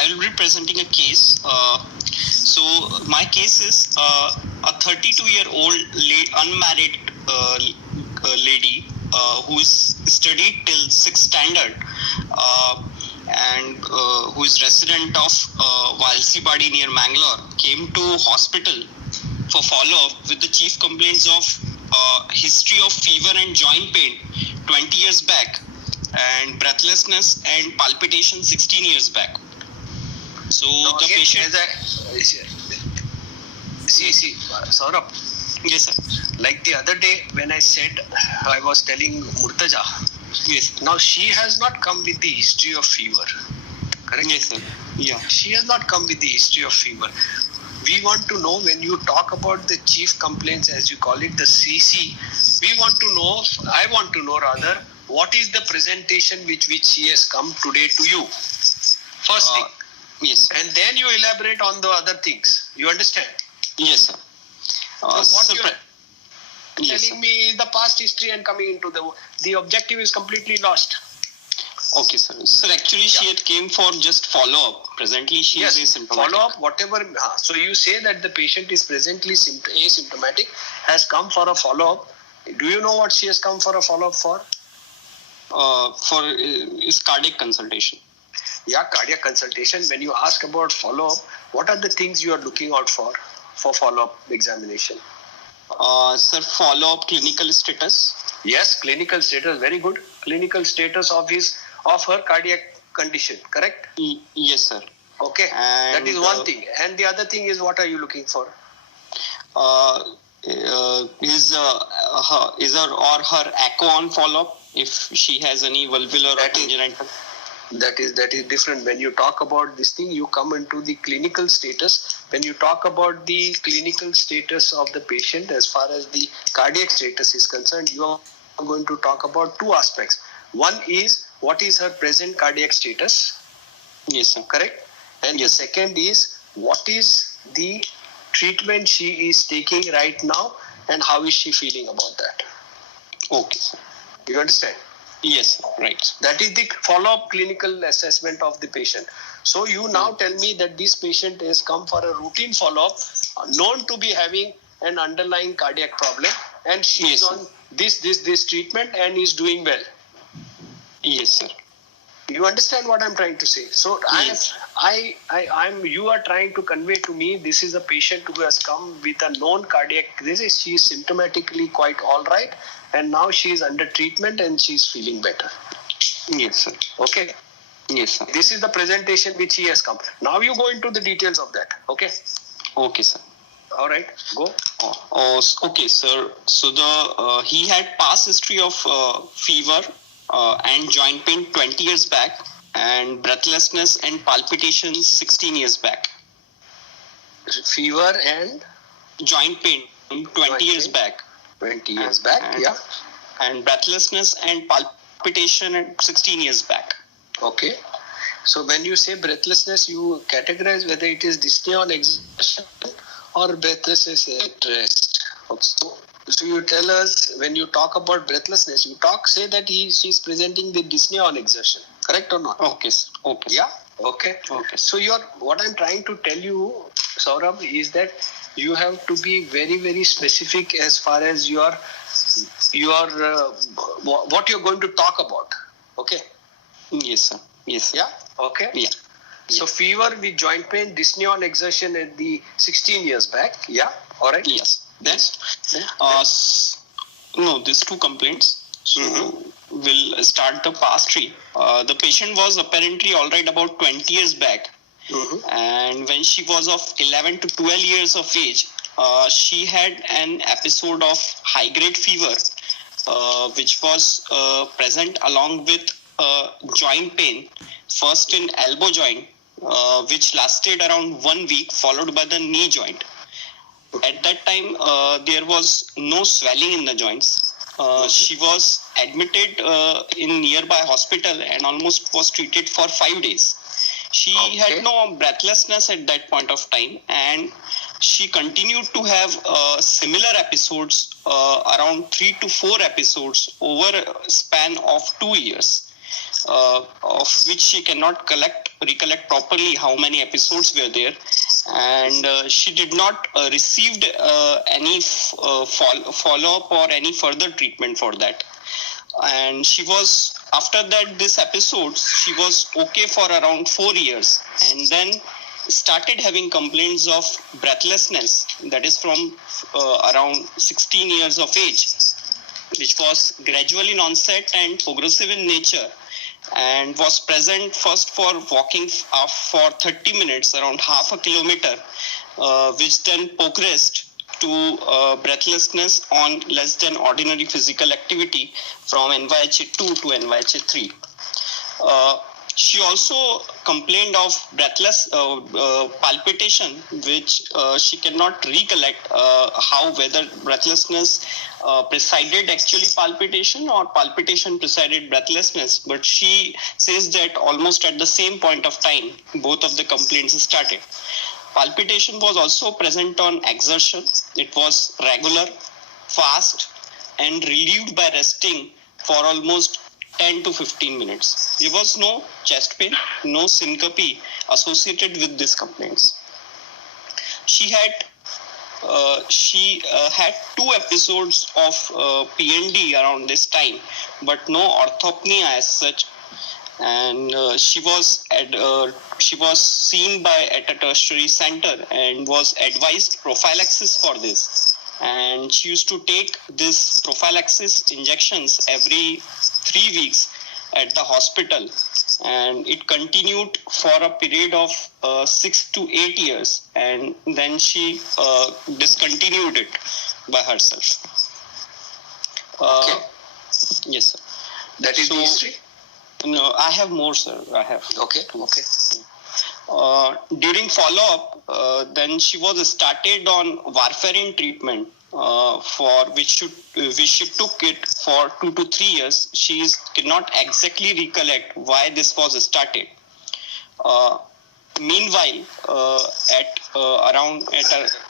I will be presenting a case. So my case is a 32-year-old unmarried lady who is studied till 6th standard and who is resident of Valsipadi near Mangalore, came to hospital for follow-up with the chief complaints of history of fever and joint pain 20 years back and breathlessness and palpitation 16 years back. So now the again, patient... See, Saurabh. Yes, sir. Like the other day when I said, I was telling Murtaja. Yes. Now she has not come with the history of fever. Correct? Yes, sir. Yeah. She has not come with the history of fever. We want to know, when you talk about the chief complaints, as you call it, the CC, I want to know rather, what is the presentation with which she has come today to you? First thing. Yes. And then you elaborate on the other things. You understand? Yes, sir. So what you are yes, telling me is the past history and coming into the objective is completely lost. Okay, sir. Sir, actually, she had came for just follow-up. Presently, she is asymptomatic. Follow-up, whatever. So you say that the patient is presently asymptomatic, has come for a follow-up. Do you know what she has come for a follow-up for? For is cardiac consultation. Yeah, cardiac consultation. When you ask about follow-up, what are the things you are looking out for follow-up examination? Sir, follow-up clinical status. Yes, clinical status. Very good. Clinical status of her cardiac condition. Correct? Yes, sir. Okay. And that is one thing. And the other thing is, what are you looking for? Is her or her echo on follow-up if she has any valvular or congenital? That is different. When you talk about this thing, you come into the clinical status. When you talk about the clinical status of the patient as far as the cardiac status is concerned, you are going to talk about two aspects. One is, what is her present cardiac status? Yes, sir. Correct? And the second is, what is the treatment she is taking right now and how is she feeling about that? Okay, sir. You understand? Yes, right. That is the follow-up clinical assessment of the patient. So you now tell me that this patient has come for a routine follow-up, known to be having an underlying cardiac problem, and she is on this treatment and is doing well. Yes, sir. You understand what I'm trying to say? So yes. you are trying to convey to me, this is a patient who has come with a known cardiac disease. She is symptomatically quite all right, and now she is under treatment and she is feeling better. Yes, sir. Okay. Yes, sir. This is the presentation which he has come. Now you go into the details of that. Okay. Okay, sir. All right. Go. Okay, sir. So he had past history of fever and joint pain 20 years back, and breathlessness and palpitations 16 years back. Fever and joint pain 20 years back. 20 years back, yeah. And breathlessness and palpitation 16 years back. Okay. So when you say breathlessness, you categorize whether it is dyspnea on exertion or breathlessness at rest. Okay. So you tell us, when you talk about breathlessness, say that she is presenting the dyspnea on exertion. Correct or not? Okay. Okay. Yeah. Okay. So what I'm trying to tell you, Saurabh, is that you have to be very, very specific as far as your what you're going to talk about. Okay. Yes, sir. Yes. Yeah. Okay. Yeah. So fever with joint pain, dyspnea on exertion at the 16 years back. Yeah. All right. Yes. Then no, these two complaints. So we'll start the past three. The patient was apparently all right about 20 years back. And when she was of 11 to 12 years of age, she had an episode of high-grade fever, which was present along with joint pain, first in elbow joint, which lasted around 1 week, followed by the knee joint. At that time, there was no swelling in the joints. She was admitted in nearby hospital and almost was treated for 5 days. She had no breathlessness at that point of time, and she continued to have similar episodes, around 3 to 4 episodes over a span of 2 years, of which she cannot collect recollect properly how many episodes were there, and she did not received any follow-up or any further treatment for that. And she was, after that this episode, she was okay for around 4 years, and then started having complaints of breathlessness, that is from around 16 years of age, which was gradual in onset and progressive in nature, and was present first for walking for 30 minutes, around half a kilometer, which then progressed to breathlessness on less than ordinary physical activity from NYHA 2 to NYHA 3. She also complained of palpitation, which she cannot recollect how whether breathlessness preceded actually palpitation or palpitation preceded breathlessness. But she says that almost at the same point of time, both of the complaints started. Palpitation was also present on exertion. It was regular, fast, and relieved by resting for almost 10 to 15 minutes. There was no chest pain, no syncope associated with these complaints. She had 2 episodes of PND around this time, but no orthopnea as such. And she was seen at a tertiary center and was advised prophylaxis for this. And she used to take this prophylaxis injections every 3 weeks at the hospital, and it continued for a period of 6 to 8 years, and then she discontinued it by herself. Okay. Yes, sir. That is the history? No, I have more, sir. I have. Okay. During follow-up, then she was started on warfarin treatment, for which she took it for 2 to 3 years. She cannot exactly recollect why this was started. Meanwhile, at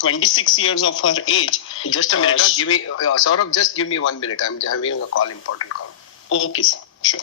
26 years of her age. Just a minute. Saurabh, just give me 1 minute. I'm having a call, important call. Okay, sir. Sure.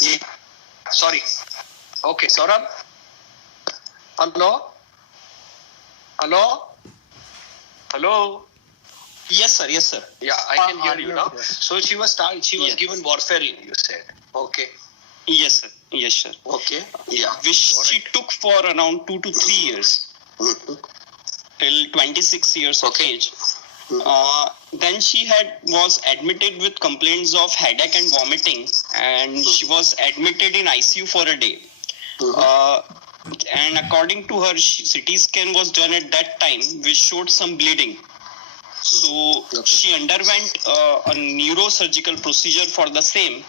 Yeah. Sorry. Okay, Saurabh? Hello? Yes, sir. Yeah, I can hear you now. So she was given warfarin, you said. Okay. Yes, sir. Okay. Yeah. Which she took for around 2 to 3 years, till 26 years of age. Then she was admitted with complaints of headache and vomiting, and she was admitted in ICU for a day. And according to her, CT scan was done at that time, which showed some bleeding. So she underwent a neurosurgical procedure for the same,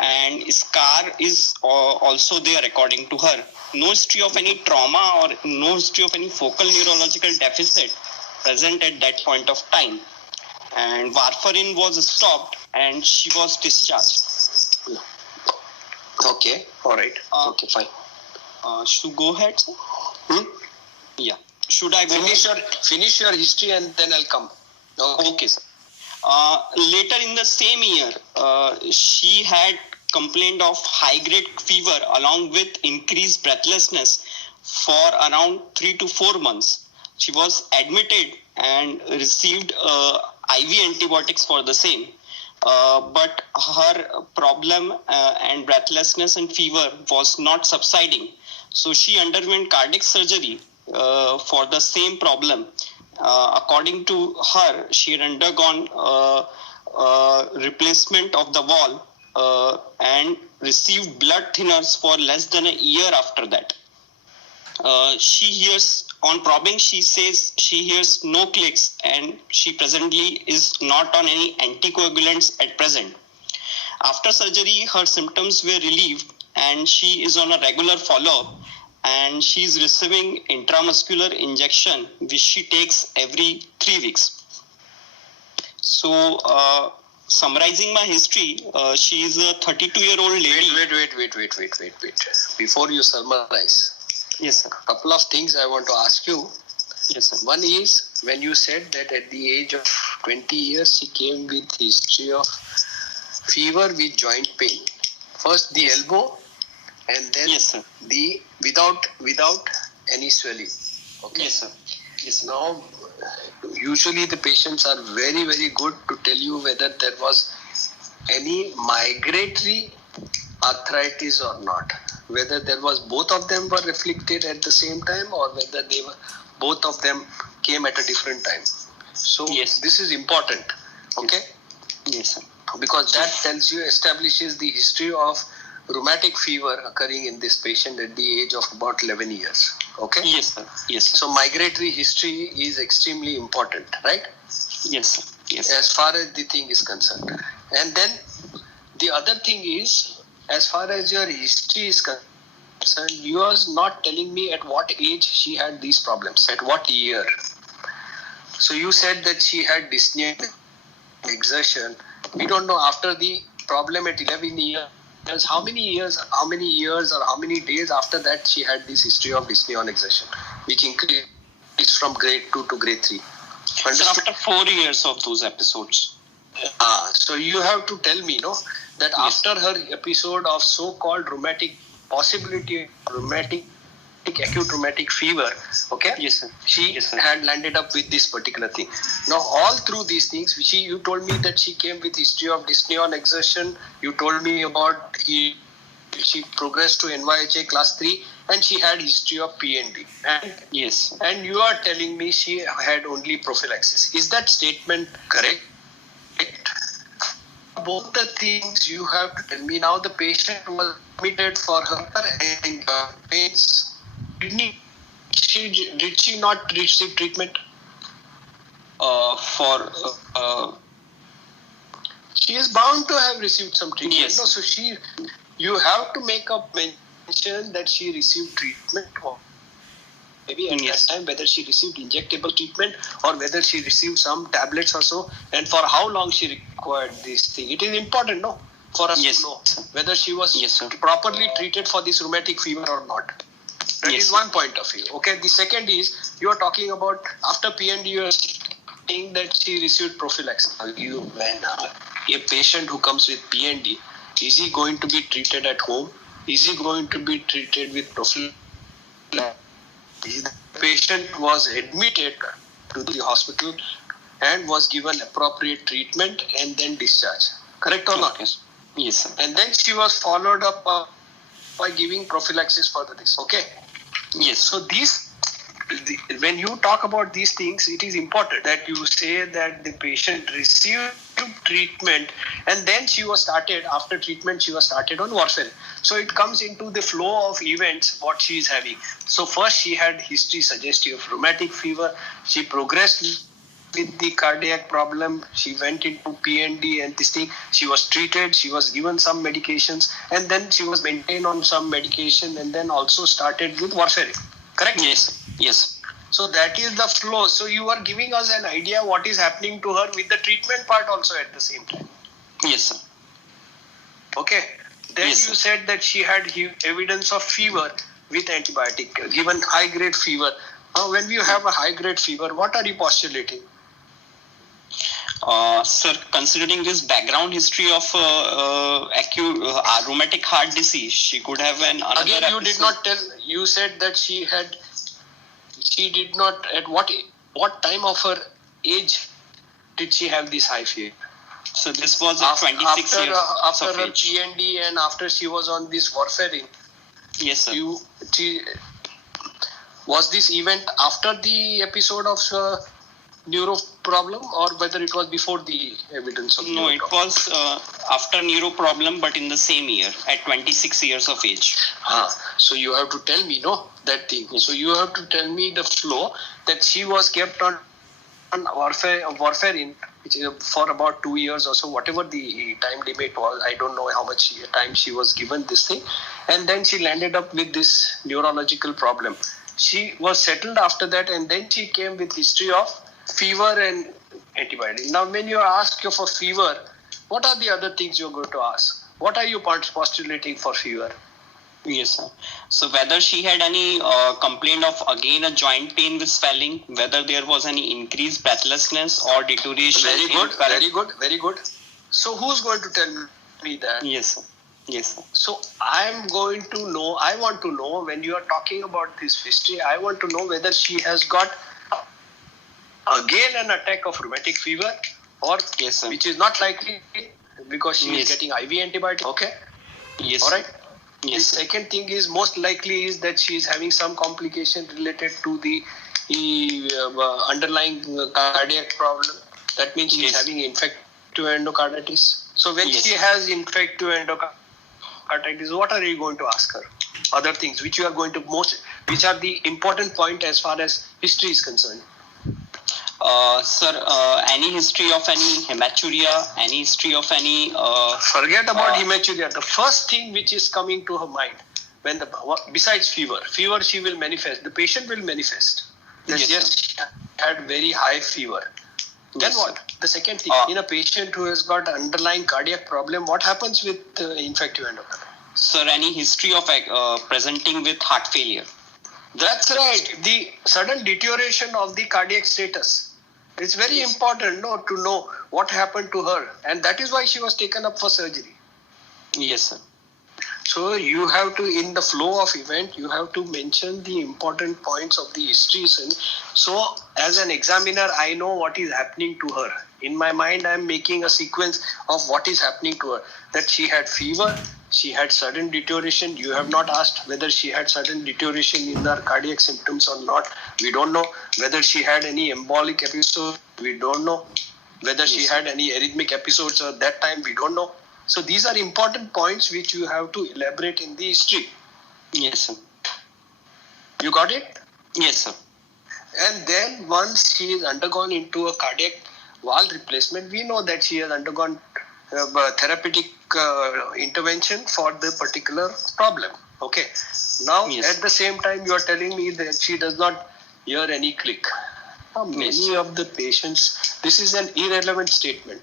and scar is also there according to her. No history of any trauma or no history of any focal neurological deficit present at that point of time. And warfarin was stopped and she was discharged. Okay, all right. Okay, fine. Should go ahead, sir? Yeah. Should I go finish your history and then I'll come. Okay, sir. Later in the same year, she had complained of high-grade fever along with increased breathlessness for around 3 to 4 months. She was admitted and received IV antibiotics for the same. But her problem and breathlessness and fever was not subsiding. So she underwent cardiac surgery for the same problem. According to her, she had undergone replacement of the valve and received blood thinners for less than a year after that. She hears, on probing, she says she hears no clicks and she presently is not on any anticoagulants at present. After surgery, her symptoms were relieved and she is on a regular follow-up, and she is receiving intramuscular injection which she takes every 3 weeks. So, summarizing my history, she is a 32-year-old lady. Wait. Before you summarize, Yes, sir. couple of things I want to ask you. Yes, sir. One is, when you said that at the age of 20 years she came with history of fever with joint pain. First the elbow, and then Yes, sir. the without any swelling. Okay. Yes, sir. Yes, sir. Now, usually the patients are very, very good to tell you whether there was any migratory arthritis or not. Whether there was both of them were reflected at the same time, or whether they were both of them came at a different time. So Yes. this is important. Okay. Yes, sir. Because that establishes the history of rheumatic fever occurring in this patient at the age of about 11 years. Okay. Yes, sir. Yes, sir. So migratory history is extremely important, right? Yes, sir. Yes, sir. As far as the thing is concerned. And then the other thing is, as far as your history is concerned, you are not telling me at what age she had these problems, at what year. So you said that she had dyspnea exertion. We don't know after the problem at 11 years, how many years or how many days after that she had this history of dyspnea on exertion, which increased from grade 2 to grade 3. So after 4 years of those episodes. So you have to tell me, no, that Yes. after her episode of so-called rheumatic acute rheumatic fever, okay, Yes, sir. she Yes, sir. had landed up with this particular thing. Now, all through these things, you told me that she came with history of dyspnea on exertion. You told me about she progressed to NYHA class 3, and she had history of PND. Yes. And you are telling me she had only prophylaxis. Is that statement correct? Both the things you have to tell me. Now the patient was admitted for her and pains. Did she not receive treatment? She is bound to have received some treatment. Yes. No, so you have to make a mention that she received treatment, or maybe at Yes. that time whether she received injectable treatment or whether she received some tablets or so, and for how long she required this thing. It is important, no, for us Yes, to know sir. whether she was Yes, sir. properly treated for this rheumatic fever or not. That Yes, is sir. one point of view. Okay. The second is, you are talking about after PND, you are saying that she received prophylaxis. When a patient who comes with PND, is he going to be treated at home? Is he going to be treated with prophylaxis? The patient was admitted to the hospital and was given appropriate treatment and then discharged. Correct or not? Yes. Yes, sir. And then she was followed up by giving prophylaxis for this. Okay. Yes. So when you talk about these things, it is important that you say that the patient received treatment and then after treatment she was started on warfarin. So it comes into the flow of events what she is having. So first she had history suggestive of rheumatic fever. She progressed with the cardiac problem. She went into PND and this thing. She was treated. She was given some medications, and then she was maintained on some medication, and then also started with warfarin. Correct? Yes. Yes. So that is the flow. So you are giving us an idea what is happening to her with the treatment part also at the same time. Yes, sir. Okay. Then Yes, you sir. said that she had evidence of fever with antibiotic, given high-grade fever. Now, when you have a high-grade fever, what are you postulating? Sir, considering this background history of acute rheumatic heart disease, she could have another Again, you did episode. not tell. You said that she did not. At what time of her age did she have this high fever? So this was at 26 years After of her age. PND and after she was on this warfarin, Yes, sir. was this event after the episode of neuro problem, or whether it was before the evidence of No, neuro it problem? was after neuro problem, but in the same year, at 26 years of age. So you have to tell me, no, that thing. Yes. So you have to tell me the flow that she was kept on warfarin, which is for about 2 years or so, whatever the time limit was. I don't know how much time she was given this thing, and then she landed up with this neurological problem. She was settled after that, and then she came with history of fever and antibiotic. Now, when you ask for fever, what are the other things you're going to ask? What are you postulating for fever? Yes, sir. So whether she had any complaint of again a joint pain with swelling, whether there was any increased breathlessness or deterioration. Very good. So who's going to tell me that? Yes, sir. Yes, sir. So I want to know when you are talking about this history, I want to know whether she has got again an attack of rheumatic fever, or Yes, sir. which is not likely because she Yes. is getting IV antibiotic. Okay. Yes. All right. Yes. The second thing is most likely is that she is having some complication related to the underlying cardiac problem. That means she is Yes. having infective endocarditis. So when Yes. she has infective endocarditis, what are you going to ask her? Other things which you are going to which are the important point as far as history is concerned. Sir, any history of any hematuria, any history of any Forget about hematuria. The first thing which is coming to her mind when besides fever she will manifest. The patient will manifest. Yes, Yes, she had very high fever. Then Yes, what? sir. The second thing, in a patient who has got underlying cardiac problem, what happens with infective endocarditis? Sir, any history of presenting with heart failure? That's right. The sudden deterioration of the cardiac status. It's very Yes. important to know what happened to her, and that is why she was taken up for surgery. Yes, sir. So you have to, in the flow of event, you have to mention the important points of the histories. And so as an examiner, I know what is happening to her. In my mind, I am making a sequence of what is happening to her. That she had fever, she had sudden deterioration. You have not asked whether she had sudden deterioration in her cardiac symptoms or not. We don't know whether she had any embolic episode. We don't know whether she Yes. had any arrhythmic episodes at that time. We don't know. So these are important points which you have to elaborate in the history. Yes, sir. You got it? Yes, sir. And then once she is undergone into a cardiac valve replacement, we know that she has undergone therapeutic intervention for the particular problem. Okay. Now, Yes. at the same time, you are telling me that she does not hear any click. Now, many of the patients, this is an irrelevant statement.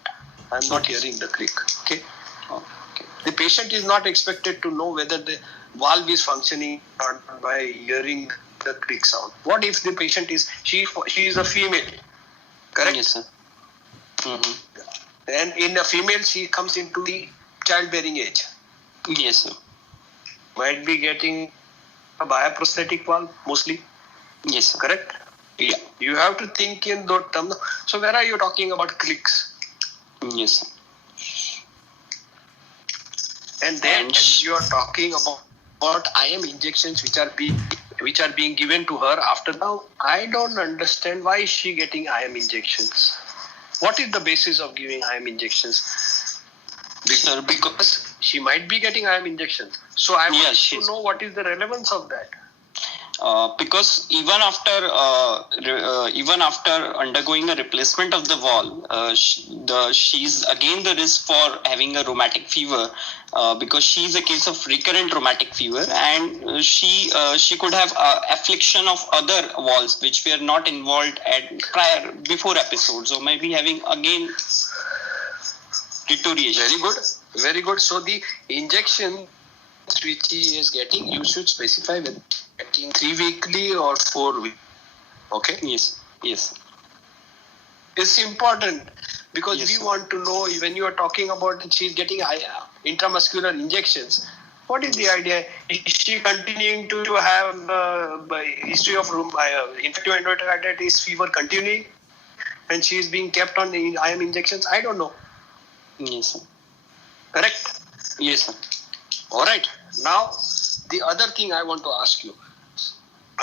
I am not Okay. hearing the click. Okay. Okay. The patient is not expected to know whether the valve is functioning or not by hearing the click sound. What if the patient is, she is a female, correct? Yes, sir. Mm-hmm. And in a female, she comes into the childbearing age. Yes, sir. Might be getting a bioprosthetic valve mostly, Yes, sir. correct? Yeah. You have to think in those terms. So where are you talking about clicks? Yes, sir. And then And you are talking about IM injections which are being given to her after. Now, I don't understand why is she getting IM injections. What is the basis of giving IM injections? Sir, Because she might be getting IM injections. So I want Yes, to she's- know what is the relevance of that. because even after undergoing a replacement of the valve, she's again the risk for having a rheumatic fever, because she is a case of recurrent rheumatic fever, and she could have affliction of other valves which were not involved at before episodes, or maybe having again deterioration. Very good. So the injection which he is getting, you should specify whether getting 3 weekly or 4 weekly. Okay. Yes. Yes. It's important because Yes, we sir. want to know when you are talking about that she's getting intramuscular injections. What is the idea? Is she continuing to have history of infective endocarditis fever continuing, and she is being kept on IM injections? I don't know. Yes, sir. Correct? Yes, sir. All right. Now, the other thing I want to ask you,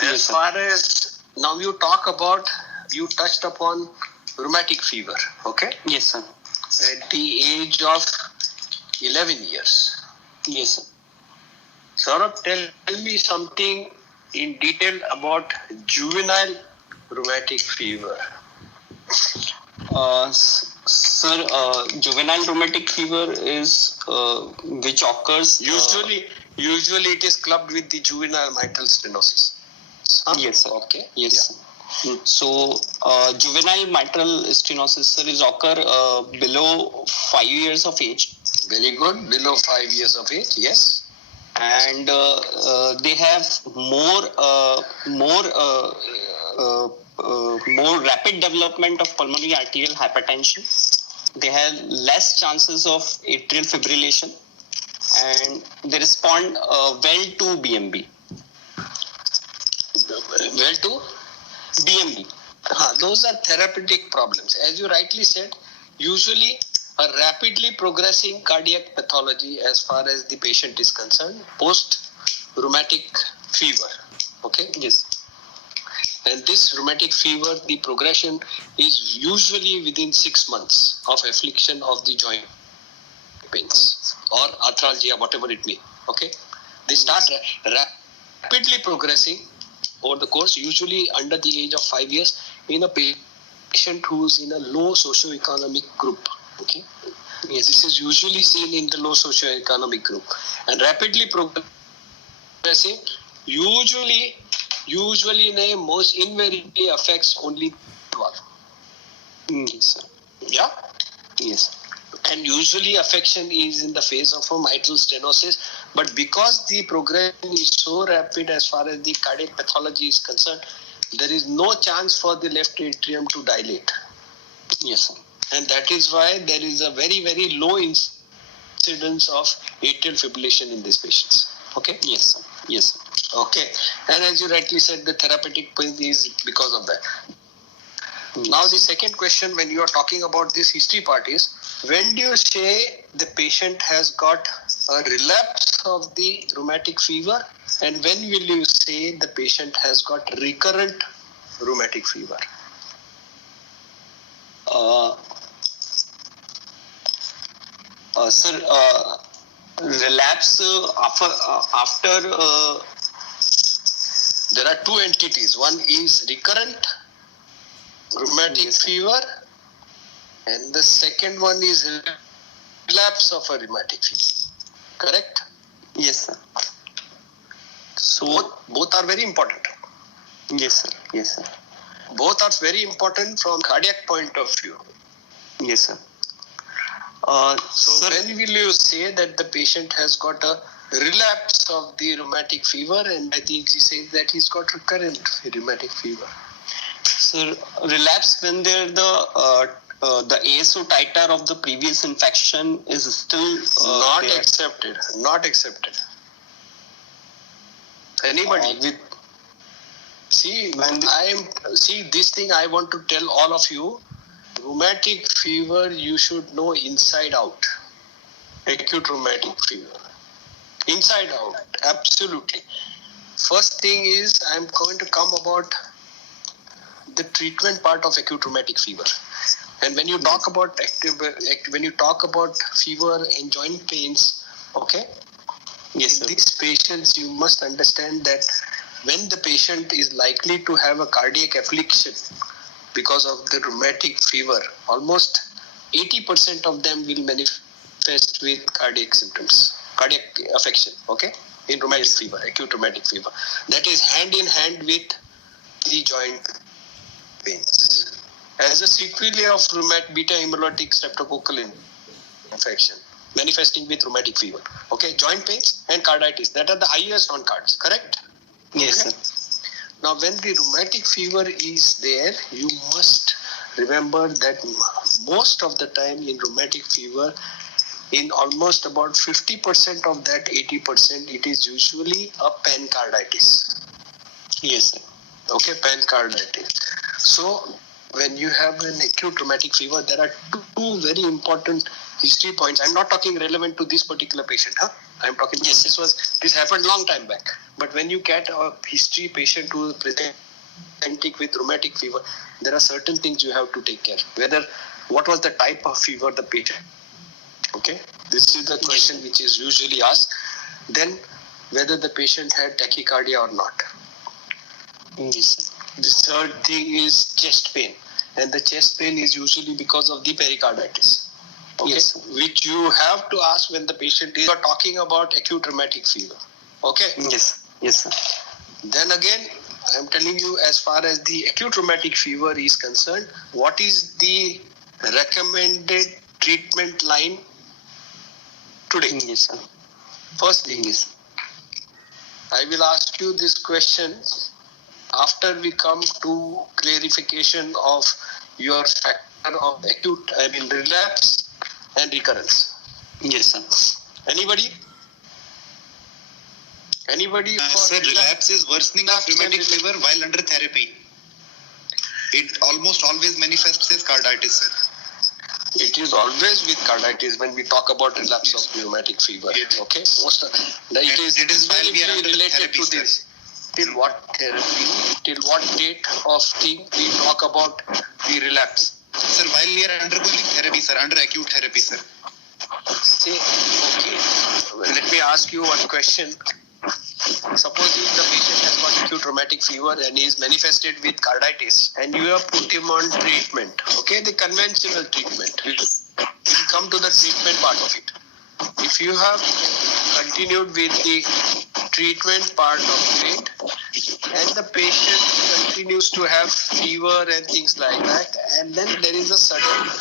Yes, as sir. far as now you touched upon rheumatic fever. Okay. Yes, sir. At the age of 11 years. Yes, sir. Saurabh, tell me something in detail about juvenile rheumatic fever. Sir, juvenile rheumatic fever is which occurs usually it is clubbed with the juvenile mitral stenosis. Yes, sir. Okay. Yes. Yeah. So, juvenile mitral stenosis, sir, is occur below 5 years of age. Very good. Below 5 years of age. Yes. And they have more rapid development of pulmonary arterial hypertension. They have less chances of atrial fibrillation, and they respond well to BMB. Well to BMB. Those are therapeutic problems. As you rightly said, usually a rapidly progressing cardiac pathology as far as the patient is concerned, post-rheumatic fever. Okay? Yes. And this rheumatic fever, the progression is usually within 6 months of affliction of the joint pains or arthralgia, whatever it may. Okay? They start rapidly progressing over the course, usually under the age of 5 years, in a patient who is in a low socioeconomic group. Okay. Yes, this is usually seen in the low socioeconomic group, and rapidly progressing usually most invariably affects only valve. Yes, sir. Yeah. Yes. And usually affection is in the phase of a mitral stenosis, but because the progression is so rapid as far as the cardiac pathology is concerned, there is no chance for the left atrium to dilate. Yes, sir. And that is why there is a very, very low incidence of atrial fibrillation in these patients. Okay? Yes, sir. Yes, sir. Okay. And as you rightly said, the therapeutic point is because of that. Yes. Now, the second question when you are talking about this history part is, when do you say the patient has got a relapse of the rheumatic fever, and when will you say the patient has got recurrent rheumatic fever? Sir, relapse after. There are two entities. One is recurrent rheumatic fever, and the second one is relapse of a rheumatic fever. Correct? Yes, sir. So both are very important. Yes, sir. Yes, sir. Both are very important from cardiac point of view. Yes, sir. So when will you say that the patient has got a relapse of the rheumatic fever, and I think he says that he's got recurrent rheumatic fever? Sir, relapse when the ASO titer of the previous infection is still not accepted. Not accepted. Anybody? See this thing I want to tell all of you. Rheumatic fever, you should know inside out. Acute rheumatic fever. Inside out, absolutely. First thing is, I'm going to come about the treatment part of acute rheumatic fever. And when you talk about fever and joint pains, okay? Yes, sir. These patients, you must understand that when the patient is likely to have a cardiac affliction because of the rheumatic fever, almost 80% of them will manifest with cardiac symptoms, cardiac affection, okay? In rheumatic fever, acute rheumatic fever. That is hand in hand with the joint pains. As a sequelae of beta hemolytic streptococcal infection, manifesting with rheumatic fever. Okay, joint pains and carditis, that are the highest on cards, correct? Yes, okay. Sir. Now, when the rheumatic fever is there, you must remember that most of the time in rheumatic fever, in almost about 50% of that 80%, it is usually a pancarditis. Yes, sir. Okay, pancarditis. So, when you have an acute rheumatic fever, there are two very important history points. I'm not talking relevant to this particular patient. I'm talking, this happened long time back. But when you get a history patient who is present with rheumatic fever, there are certain things you have to take care. What was the type of fever the patient? Okay, this is the question which is usually asked. Then whether the patient had tachycardia or not. Yes. The third thing is chest pain, and the chest pain is usually because of the pericarditis. Okay, Yes. which you have to ask when the patient is talking about acute rheumatic fever. Okay. Yes. Yes, sir. Then again, I am telling you, as far as the acute rheumatic fever is concerned, what is the recommended treatment line today? Yes, sir. First thing is, I will ask you this question after we come to clarification of your factor of relapse and recurrence. Yes, sir. Anybody? Sir, relapse is worsening of rheumatic fever while under therapy. It almost always manifests as carditis, sir. It is always with carditis when we talk about relapse of rheumatic fever. Yes. Okay, It is while we are under related therapy, to sir. this. Till what therapy? Till what date of thing we talk about the relapse? Sir, while we are undergoing therapy, sir, under acute therapy, sir. Say, okay. Let me ask you one question. Suppose if the patient has got acute rheumatic fever and he is manifested with carditis, and you have put him on treatment, okay, the conventional treatment. We'll come to the treatment part of it. If you have continued with the treatment part of it, and the patient continues to have fever and things like that, and then there is a sudden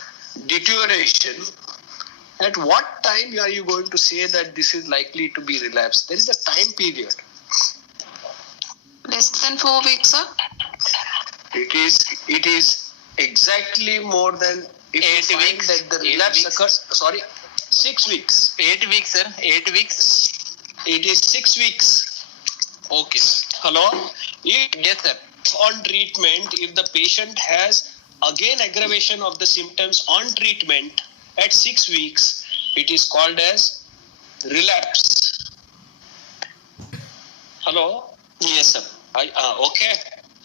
deterioration, at what time are you going to say that this is likely to be relapse? There is a time period. Less than 4 weeks, sir. It is exactly more than if 8 you find weeks. that the 8 relapse weeks. occurs. Sorry, 6 weeks. 8 weeks, sir. 8 weeks. It is 6 weeks. Okay. Hello? Yes, sir. On treatment, if the patient has again aggravation of the symptoms on treatment at 6 weeks, it is called as relapse. Hello? Yes, sir. Okay.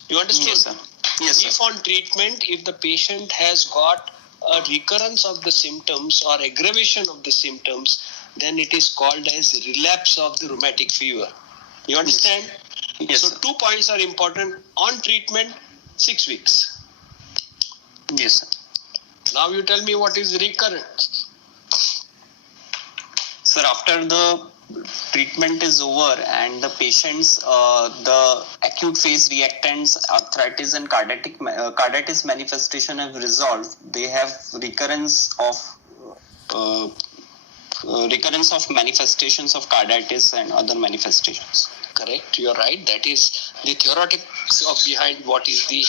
You understood? Yes, sir. Yes, sir. If on treatment, if the patient has got a recurrence of the symptoms or aggravation of the symptoms, then it is called as relapse of the rheumatic fever. You understand? Yes, So sir. 2 points are important. On treatment, 6 weeks. Yes, sir. Now you tell me what is recurrent. Sir, after the treatment is over and the patient's the acute phase reactants, arthritis and carditis manifestation have resolved, they have recurrence of manifestations of carditis and other manifestations. Correct, you are right. That is the theoretics of behind what is the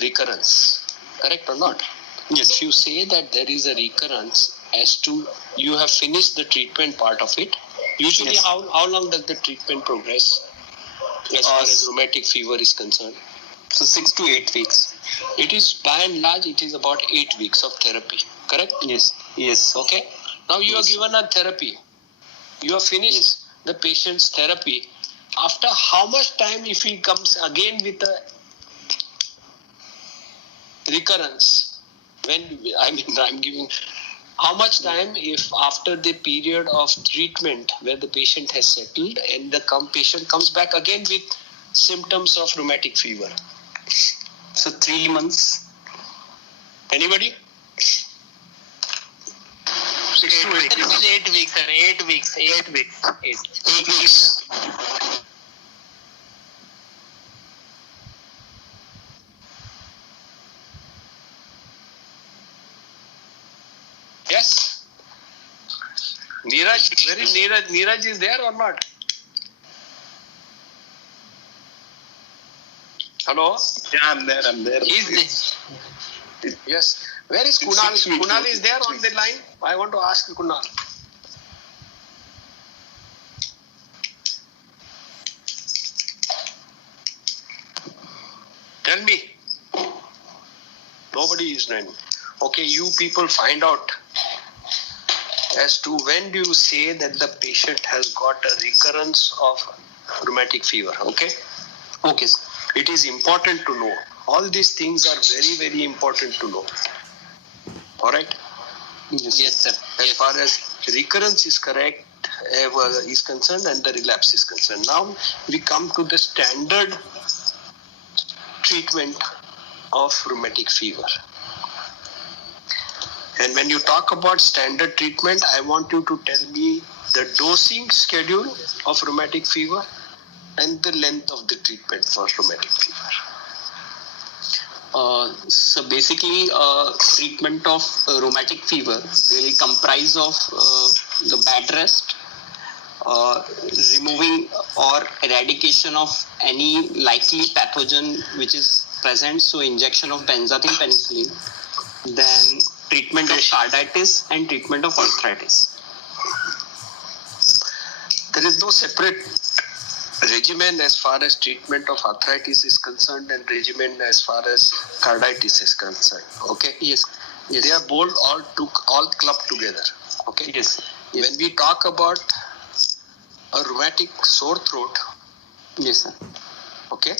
recurrence. Correct or not? Yes. If you say that there is a recurrence as to you have finished the treatment part of it, usually Yes. how long does the treatment progress as far as rheumatic fever is concerned? So 6 to 8 weeks. It is by and large, it is about 8 weeks of therapy. Correct? Yes. Yes. Okay. Now you are Yes. given a therapy. You have finished Yes. the patient's therapy. After how much time, if he comes again with a recurrence, I'm giving how much time if after the period of treatment where the patient has settled and the patient comes back again with symptoms of rheumatic fever? So 3 months. Anybody? 6 to 8 weeks. 8 weeks, sir. 8 weeks. 8 weeks. 8 weeks. Yes. Neeraj is there or not? Hello? Yeah, I'm there. He's there. Yes. Where is Kunal? 6 weeks. Kunal is there on the line? I want to ask Kunal. Tell me. Nobody is knowing. Okay, you people find out as to when do you say that the patient has got a recurrence of rheumatic fever. Okay? Okay, sir. It is important to know. All these things are very, very important to know. All right? Yes, sir. As far as recurrence is correct, is concerned and the relapse is concerned. Now we come to the standard treatment of rheumatic fever. And when you talk about standard treatment, I want you to tell me the dosing schedule of rheumatic fever and the length of the treatment for rheumatic fever. So basically, treatment of rheumatic fever will comprise of the bed rest, removing or eradication of any likely pathogen which is present, so injection of benzathine penicillin, then treatment of carditis and treatment of arthritis. There is no separate regimen as far as treatment of arthritis is concerned and regimen as far as carditis is concerned. Okay? Yes. They are both all clubbed together. Okay? Yes. When we talk about a rheumatic sore throat, Yes, sir. okay?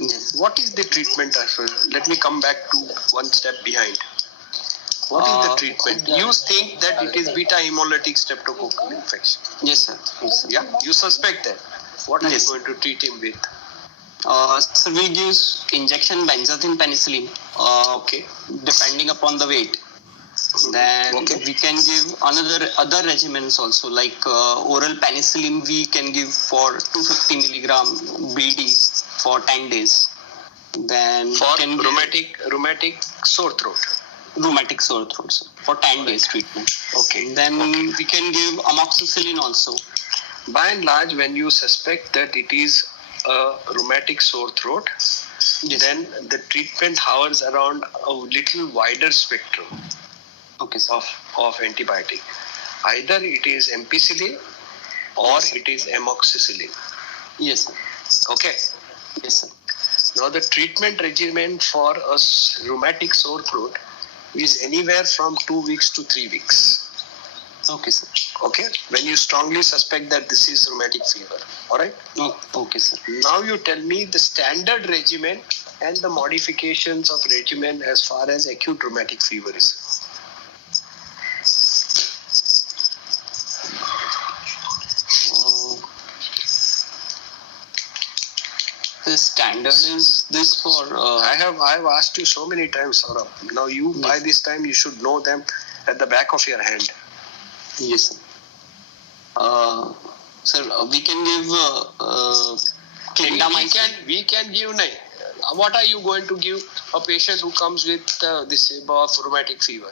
Yes. What is the treatment? Let me come back to one step behind. What is the treatment? You think that it is beta hemolytic streptococcal infection. Yes, sir. Yes, sir. Yeah? You suspect that. What are Yes. you going to treat him with? So we'll give injection benzathine penicillin, Okay. depending upon the weight. Then Okay. we can give other regimens also, like oral penicillin we can give for 250 milligram BD for 10 days. Then For we can rheumatic sore throat. rheumatic sore throats for 10 days treatment. Okay. Then we can give amoxicillin also. By and large, when you suspect that it is a rheumatic sore throat, Yes. then the treatment hovers around a little wider spectrum Okay, sir. of antibiotic. Either it is ampicillin or it is amoxicillin. Yes, sir. Okay. Yes, sir. Now the treatment regimen for a rheumatic sore throat is anywhere from 2 weeks to 3 weeks. Okay, sir. Okay. When you strongly suspect that this is rheumatic fever. All right. Oh, okay, sir. Now you tell me the standard regimen and the modifications of regimen as far as acute rheumatic fever is. The standard is this for I have asked you so many times, Saurabh. Now you by this time you should know them at the back of your hand. yes, sir. Sir, we can give clindamycin. We can give. What are you going to give a patient who comes with this of rheumatic fever?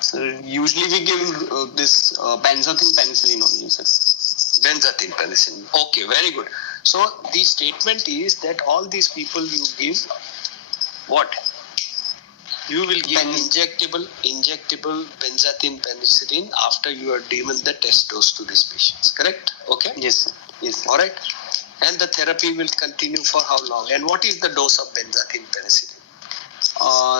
Sir, usually we give this benzathine penicillin only, sir. Benzathine penicillin. Okay, very good. So the statement is that all these people you give what? You will give injectable benzathine penicillin after you have given the test dose to these patients. Correct? Okay. Yes, sir. Yes, sir. All right. And the therapy will continue for how long? And what is the dose of benzathine penicillin?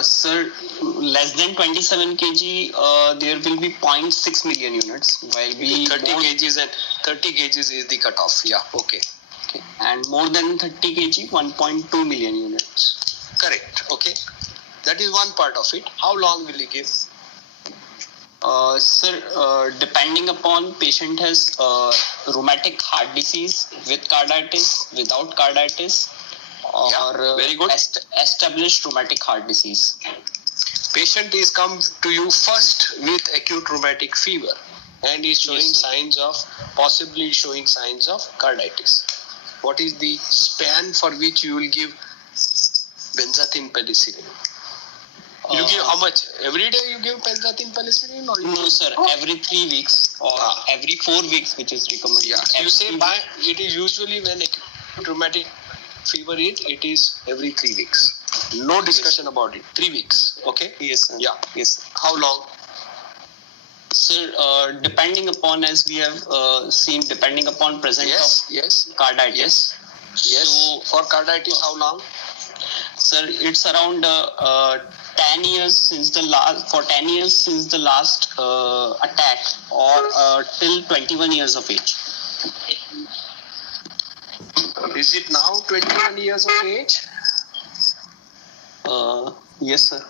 Sir, less than 27 kg, there will be 0.6 million units, while we 30 kgs and 30 kgs is the cutoff. Yeah. Okay. Okay. And more than 30 kg, 1.2 million units. Correct. Okay. That is one part of it. How long will you give? Sir, depending upon patient has rheumatic heart disease with carditis, without carditis, or very good. Established rheumatic heart disease. Patient is come to you first with acute rheumatic fever and is showing possibly showing signs of carditis. What is the span for which you will give benzathine penicillin? You give how much? Every day you give benzathine penicillin or no, sir, every 3 weeks or every 4 weeks, which is recommended. Yeah, you say it is usually when acute rheumatic fever it is every 3 weeks. No discussion about it. 3 weeks. Okay? Yes, sir. Yeah. Yes, sir. How long? Sir, depending upon, as we have seen, depending upon presence of carditis. Yes. So, for carditis, how long? Sir, it's around 10 years since the last attack, or till 21 years of age. Is it now 21 years of age? Yes, sir.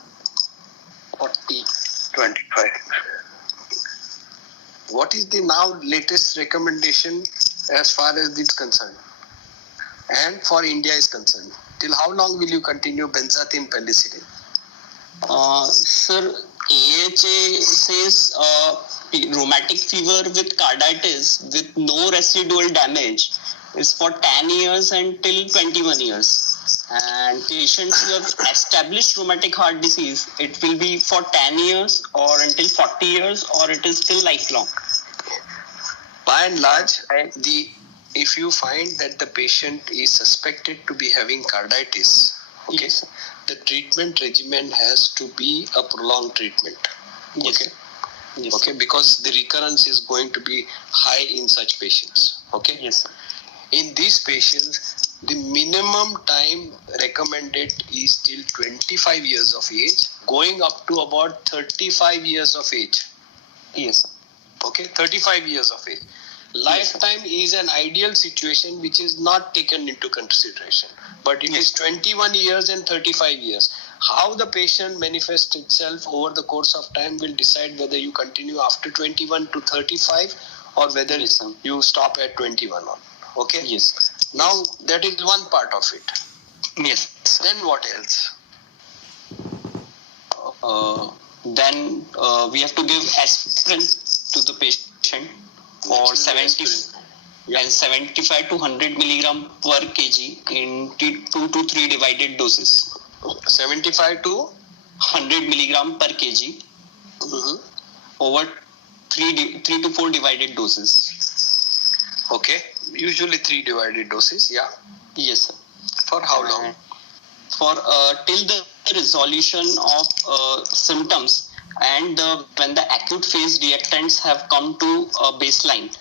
40, 25. What is the now latest recommendation as far as this is concerned? And for India is concerned? Till how long will you continue benzathine penicillin? Sir, AHA says rheumatic fever with carditis with no residual damage is for 10 years until 21 years. And patients who have established rheumatic heart disease, it will be for 10 years or until 40 years, or it is still lifelong. By and large, if you find that the patient is suspected to be having carditis, okay, Yes. the treatment regimen has to be a prolonged treatment. Yes. Okay. Yes. Okay, because the recurrence is going to be high in such patients. Okay. Yes, sir. In these patients, the minimum time recommended is till 25 years of age, going up to about 35 years of age. Yes, sir. Okay, 35 years of age. Lifetime is an ideal situation which is not taken into consideration, but it is 21 years and 35 years. How the patient manifests itself over the course of time will decide whether you continue after 21 to 35 or whether Yes, sir. you stop at 21 on. Okay. Yes. Now that is one part of it. Yes. Then what else? Then we have to give aspirin to the patient for Which is 70 aspirin? Yeah. and 75 to 100 milligram per kg in 2 to 3 divided doses. 75 to 100 milligram per kg over 3 to 4 divided doses. Okay. Usually 3 divided doses. Yeah. Yes, sir. For how long? For till the resolution of symptoms and when the acute phase reactants have come to baseline,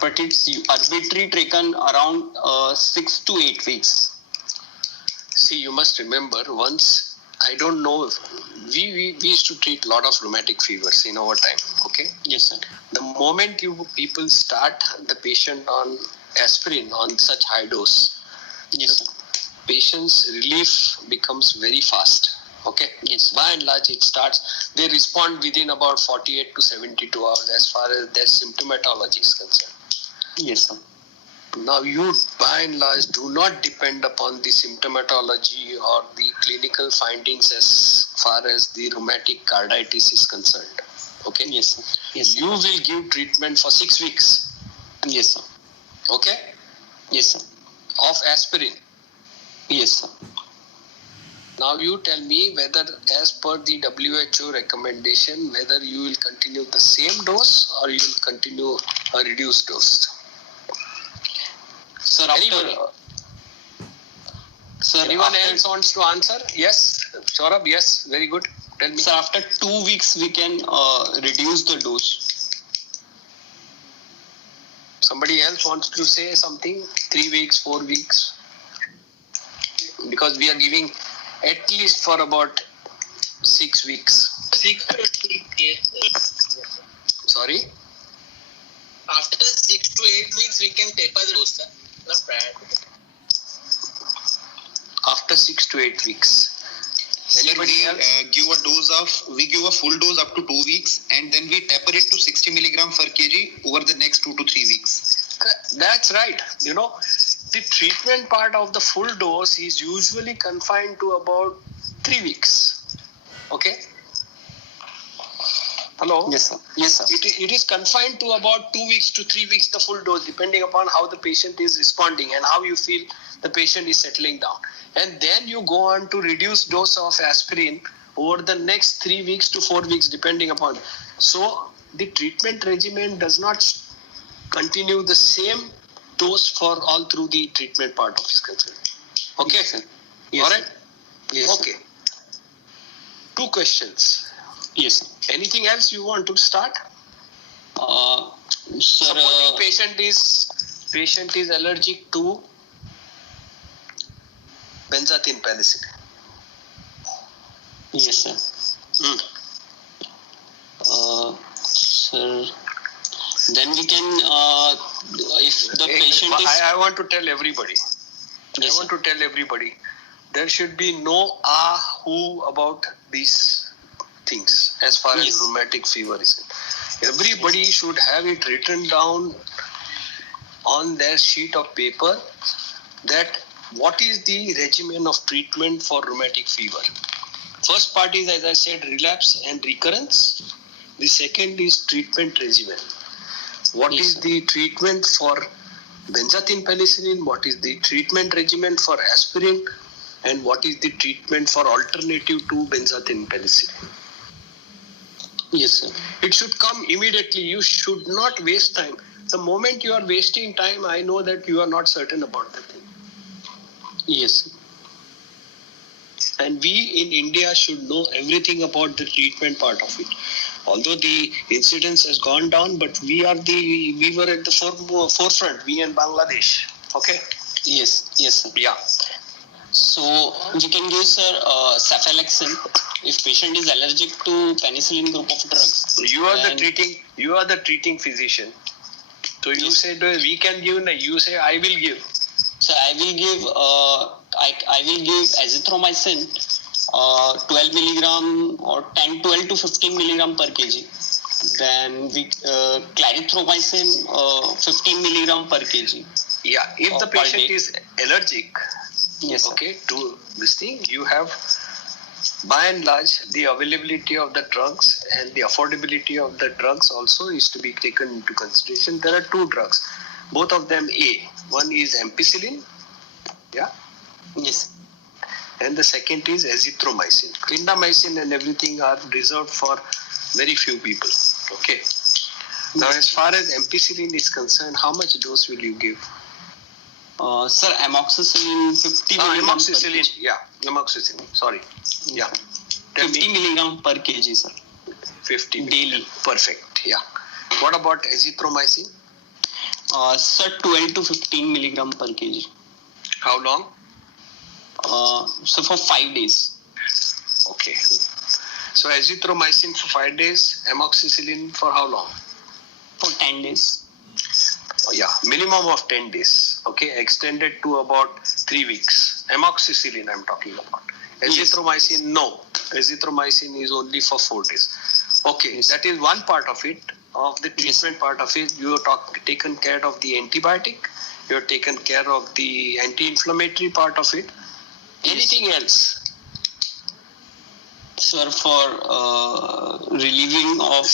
but it's arbitrary taken around 6 to 8 weeks. See, you must remember once, I don't know, we used to treat a lot of rheumatic fevers in our time. Okay. Yes, sir. The moment people start the patient on aspirin on such high dose, Yes, sir. patient's relief becomes very fast. Okay. Yes. By and large, they respond within about 48 to 72 hours as far as their symptomatology is concerned. Yes, sir. Now, you by and large do not depend upon the symptomatology or the clinical findings as far as the rheumatic carditis is concerned. Okay? Yes, sir. Yes, sir. You will give treatment for 6 weeks. Yes, sir. Okay? Yes, sir. Of aspirin. Yes, sir. Now, you tell me whether as per the WHO recommendation, whether you will continue the same dose or you will continue a reduced dose. Sir, Anyone else wants to answer? Yes. Saurabh, yes. Very good. Tell me. Sir, after 2 weeks, we can reduce the dose. Somebody else wants to say something? 3 weeks, 4 weeks? Because we are giving at least for about 6 weeks. 6 to 8 weeks. Sorry? After 6 to 8 weeks, we can taper the dose, sir. Not bad. After 6 to 8 weeks. Anybody else? We give a full dose up to 2 weeks and then we taper it to 60 milligram per kg over the next 2 to 3 weeks. That's right. You know, the treatment part of the full dose is usually confined to about 3 weeks. Okay? Hello? Yes, sir. Yes, sir. It is confined to about 2 weeks to 3 weeks, the full dose, depending upon how the patient is responding and how you feel the patient is settling down. And then you go on to reduce dose of aspirin over the next 3 weeks to 4 weeks, depending upon. So the treatment regimen does not continue the same dose for all through the treatment part of his concern. Okay? Yes, sir. Yes, All right? sir. Yes, Okay. 2 questions. Yes, sir. Anything else you want to start? Sir, Supposing patient is allergic to benzathine penicillin. yes, sir. Sir, then we can If the patient is... I want to tell everybody. Yes, I want to tell everybody. There should be no who about these things as far Yes. as rheumatic fever is concerned. Everybody should have it written down on their sheet of paper that what is the regimen of treatment for rheumatic fever. First part is, as I said, relapse and recurrence. The second is treatment regimen. What Yes, is sir. the treatment for benzathine penicillin? What is the treatment regimen for aspirin? And what is the treatment for alternative to benzathine penicillin? Yes, sir. It should come immediately. You should not waste time. The moment you are wasting time, I know that you are not certain about the thing. Yes, sir. And we in India should know everything about the treatment part of it. Although the incidence has gone down, but we were at the forefront, we in Bangladesh. Okay? Yes, yes, sir. Yeah. So we can give, sir, cephalexin if patient is allergic to penicillin group of drugs. You are And- the treating physician. So you Yes. said we can give, you say I will give. So I will give I will give azithromycin 12 milligram or 12 to 15 milligram per kg. Then we clarithromycin 15 milligram per kg. Yeah, if the Per patient day. is allergic, Yes, sir. okay, to this thing, you have by and large the availability of the drugs and the affordability of the drugs also is to be taken into consideration. There are two drugs, both of them A. One is ampicillin, yeah, Yes. and the second is azithromycin. Clindamycin and everything are reserved for very few people. Okay. Now, as far as ampicillin is concerned, how much dose will you give? Sir, amoxicillin 50 milligram Amoxicillin. per kg. Yeah, amoxicillin. Sorry. Yeah. Tell 50 me. milligram per kg, sir. 50 Daily. Perfect. Yeah. What about azithromycin? Sir, 12 to 15 milligram per kg. How long? So for 5 days. Okay. So azithromycin for 5 days, amoxicillin for how long? For 10 days. Oh, yeah, minimum of 10 days. Okay, extended to about 3 weeks. Amoxicillin I'm talking about. Azithromycin, no. Azithromycin is only for 4 days. Okay, Yes. that is one part of it. Of the Yes. treatment part of it, you have taken care of the antibiotic. You have taken care of the anti-inflammatory part of it. Yes. Anything else? Sir, for relieving of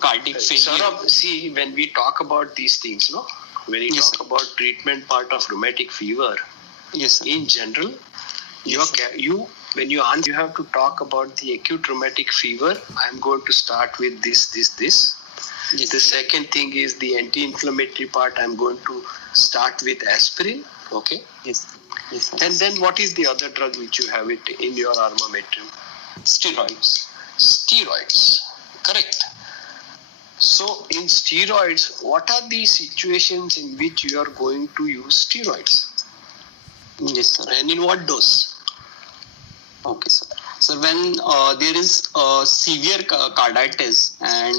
cardiac failure. Saurabh, see, when we talk about these things, no? When we Yes, talk about treatment part of rheumatic fever, Yes, sir. in general, Yes, when you answer, you have to talk about the acute rheumatic fever. I'm going to start with this. Yes, The sir. second thing is the anti-inflammatory part. I'm going to start with aspirin. Okay. Yes, yes, sir. And then what is the other drug which you have it in your armamentarium? Steroids. Steroids. Correct. So in steroids, what are the situations in which you are going to use steroids? Yes, sir. And in what dose? Okay, sir. So when there is severe carditis and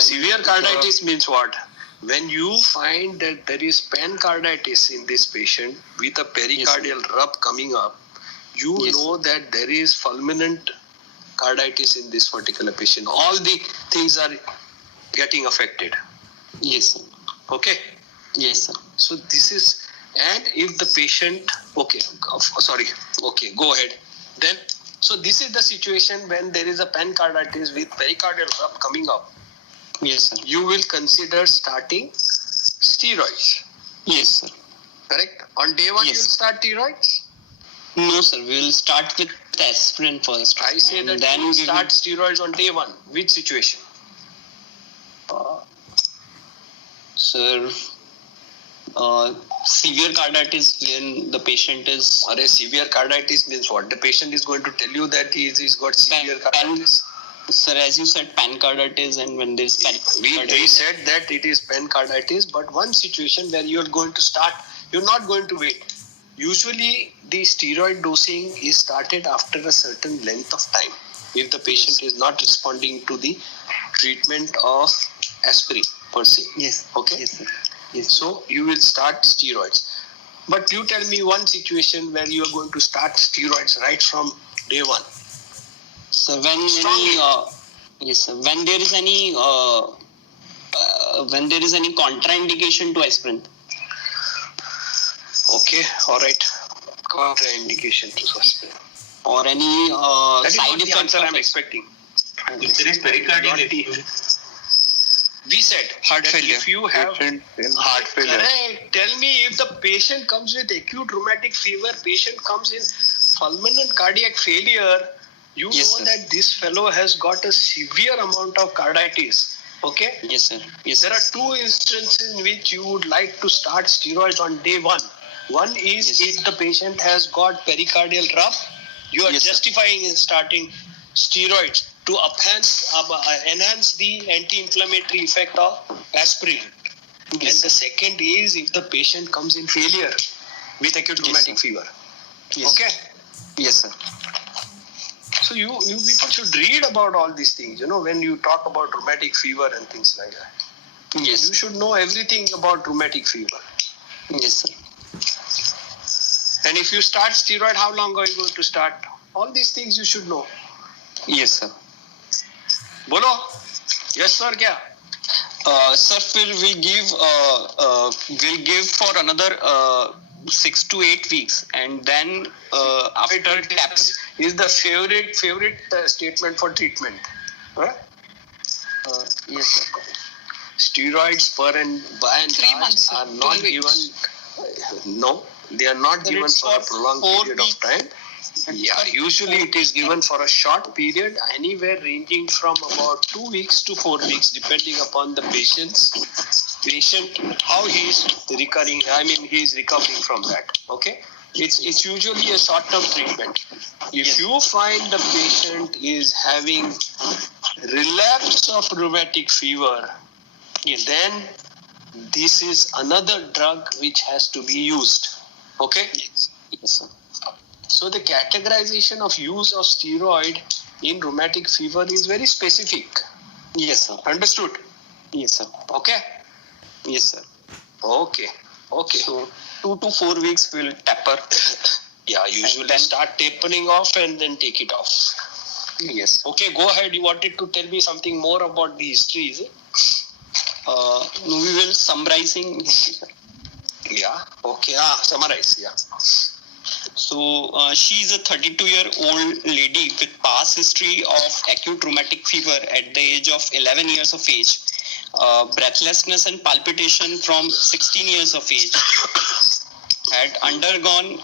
Severe carditis means what? When you find that there is pancarditis in this patient with a pericardial rub coming up, you Yes. know that there is fulminant carditis in this particular patient. All the things are getting affected. Yes, sir. Okay. Yes, sir. So this is, and if the patient, okay, go ahead. Then, so this is the situation when there is a pancarditis with pericardial rub coming up. Yes, sir. You will consider starting steroids. Yes, sir. Correct? On day one, Yes. you'll start steroids. No, sir. We will start with aspirin first. I say and that then you we start steroids on day one. Which situation? will, sir. Severe carditis when the patient is Or a severe carditis means what? The patient is going to tell you that he's got severe carditis. Sir, as you said, pancarditis, and when there is We said that it is pancarditis, but one situation where you're going to start, you're not going to wait. Usually, the steroid dosing is started after a certain length of time. If the patient is not responding to the treatment of aspirin per se. Yes. Okay. Yes, sir. Yes. So you will start steroids. But you tell me one situation where you are going to start steroids right from day one. So when yes, sir. When there is any contraindication to aspirin. Okay, all right. Contraindication to aspirin. Or any That is side not the effects answer of I'm expecting. If there is pericardial We said heart that failure. if you have Patient in heart failure. Correct. Tell me, if the patient comes with acute rheumatic fever, patient comes in fulminant cardiac failure, you Yes, know sir. that this fellow has got a severe amount of carditis. Okay? Yes, sir. Yes, There sir. are two instances in which you would like to start steroids on day one. One is Yes. if the patient has got pericardial rough, you are Yes, sir. justifying in starting steroids to enhance the anti-inflammatory effect of aspirin. Yes, And the sir. second is if the patient comes in failure with acute Yes, rheumatic sir. fever. Yes. Okay? Yes, sir. So you people should read about all these things, when you talk about rheumatic fever and things like that. Yes. You should know everything about rheumatic fever. Yes, sir. And if you start steroid, how long are you going to start? All these things you should know. Yes, sir. Bolo? Yes, sir, kya? Sir, we'll give for another 6 to 8 weeks, and then after taps. Is the favorite statement for treatment. Huh? Yes, sir. Steroids by and 3 large months, are 12 not weeks. given. No, they are not Sir, given it's for a for prolonged 4 period weeks. of time. Yeah, usually it is given for a short period, anywhere ranging from about 2 weeks to 4 weeks, depending upon the patient, how he is recovering. He is recovering from that. Okay, it's usually a short-term treatment. If you find the patient is having relapse of rheumatic fever, then this is another drug which has to be used. Okay. Yes, sir. So the categorization of use of steroid in rheumatic fever is very specific. Yes, sir. Understood? Yes, sir. Okay? Yes, sir. Okay. So 2 to 4 weeks will taper. Yeah, usually And then- start tapering off and then take it off. Yes. Okay, go ahead. You wanted to tell me something more about the history, is it? We will summarizing. Yeah. Okay. Summarize. Yeah. So she is a 32-year-old lady with past history of acute rheumatic fever at the age of 11 years of age, breathlessness and palpitation from 16 years of age, had undergone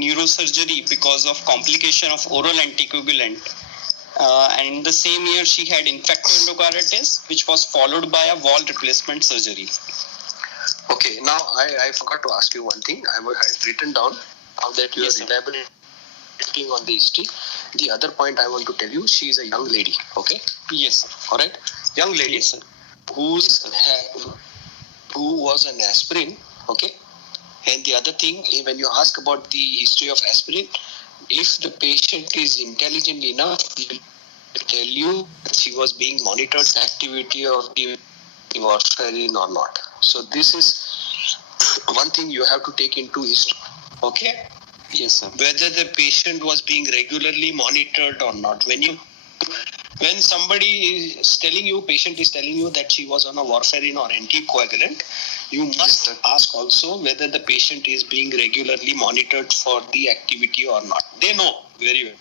neurosurgery because of complication of oral anticoagulant. And in the same year, she had infective endocarditis, which was followed by a wall replacement surgery. Okay. Now I forgot to ask you one thing. I had written down now that you Yes, are sir. elaborating on the history. The other point I want to tell you, she is a young lady. Okay. Yes, sir. All right. Young lady. Yes, sir. Who was an aspirin, okay? And the other thing, when you ask about the history of aspirin, if the patient is intelligent enough, he will tell you that she was being monitored activity of the warfarin or not. So this is one thing you have to take into history, okay? Yes, sir. Whether the patient was being regularly monitored or not. When somebody is telling you, patient is telling you that she was on a warfarin or anticoagulant, you must ask also whether the patient is being regularly monitored for the activity or not. They know very well.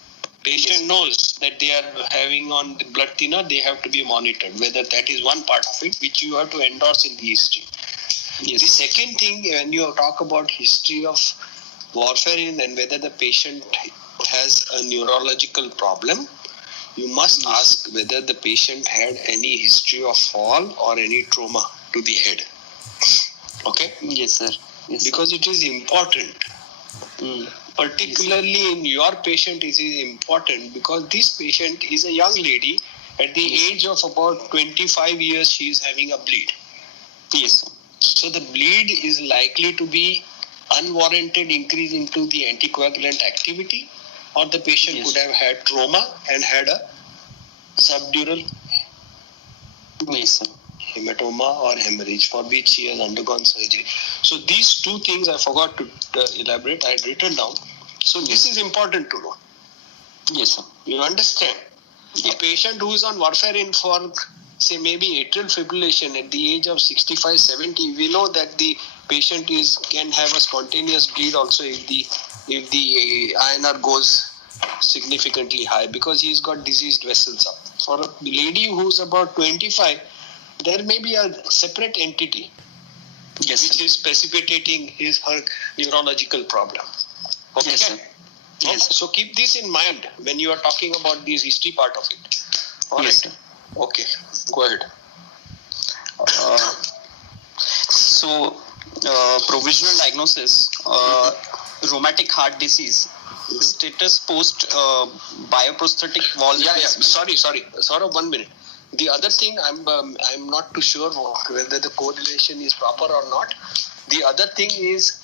Patient knows that they are having on the blood thinner, they have to be monitored. Whether that is one part of it, which you have to endorse in the history. Yes. The second thing, when you talk about history of warfarin and whether the patient has a neurological problem, you must ask whether the patient had any history of fall or any trauma to the head. Okay? Yes, sir. Yes, sir. Because it is important. Particularly in your patient, it is important because this patient is a young lady. At the age of about 25 years, she is having a bleed. Yes, sir. So the bleed is likely to be unwarranted increase into the anticoagulant activity, or the patient Yes. could have had trauma and had a subdural Yes, sir. hematoma or hemorrhage, for which he has undergone surgery. So these two things I forgot to elaborate. I had written down. So this is important to know. Yes, sir. You understand? Yeah. A patient who is on warfarin for, say, maybe atrial fibrillation at the age of 65, 70, we know that the patient can have a spontaneous bleed also if the INR goes significantly high, because he's got diseased vessels up. For a lady who's about 25, there may be a separate entity Yes, which sir. is precipitating her neurological problem. Okay? Yes, sir. Yes, sir. So keep this in mind when you are talking about this history part of it. All Yes, right. sir. Okay, go ahead. Provisional diagnosis, rheumatic heart disease, status post bioprosthetic valve replacement. Sorry. Saurabh, 1 minute. The other thing, I'm not too sure whether the correlation is proper or not. The other thing is,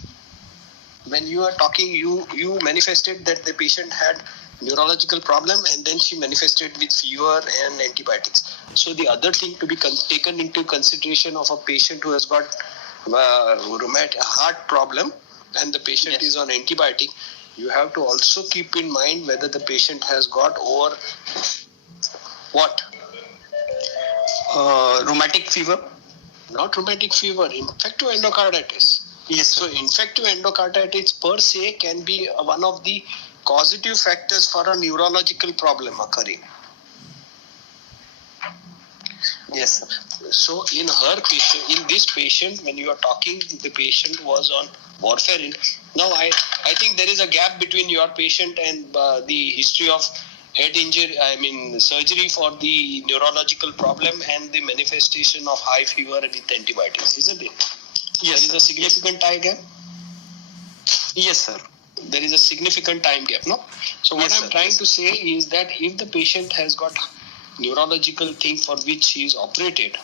when you are talking, you manifested that the patient had neurological problem, and then she manifested with fever and antibiotics. So the other thing to be taken into consideration of a patient who has got rheumatic heart problem and the patient Yes. is on antibiotic, you have to also keep in mind whether the patient has got over what? Rheumatic fever. Not rheumatic fever, infective endocarditis. Yes, So infective endocarditis per se can be one of the causative factors for a neurological problem occurring. Yes, sir. So in this patient, when you are talking, the patient was on warfarin. Now I think there is a gap between your patient and the history of head injury, surgery for the neurological problem and the manifestation of high fever with antibiotics, isn't it? Yes, There is a significant time gap. Yes, sir. There is a significant time gap, no? So what Yes, I'm sir. trying to say is that if the patient has got neurological thing for which she is operated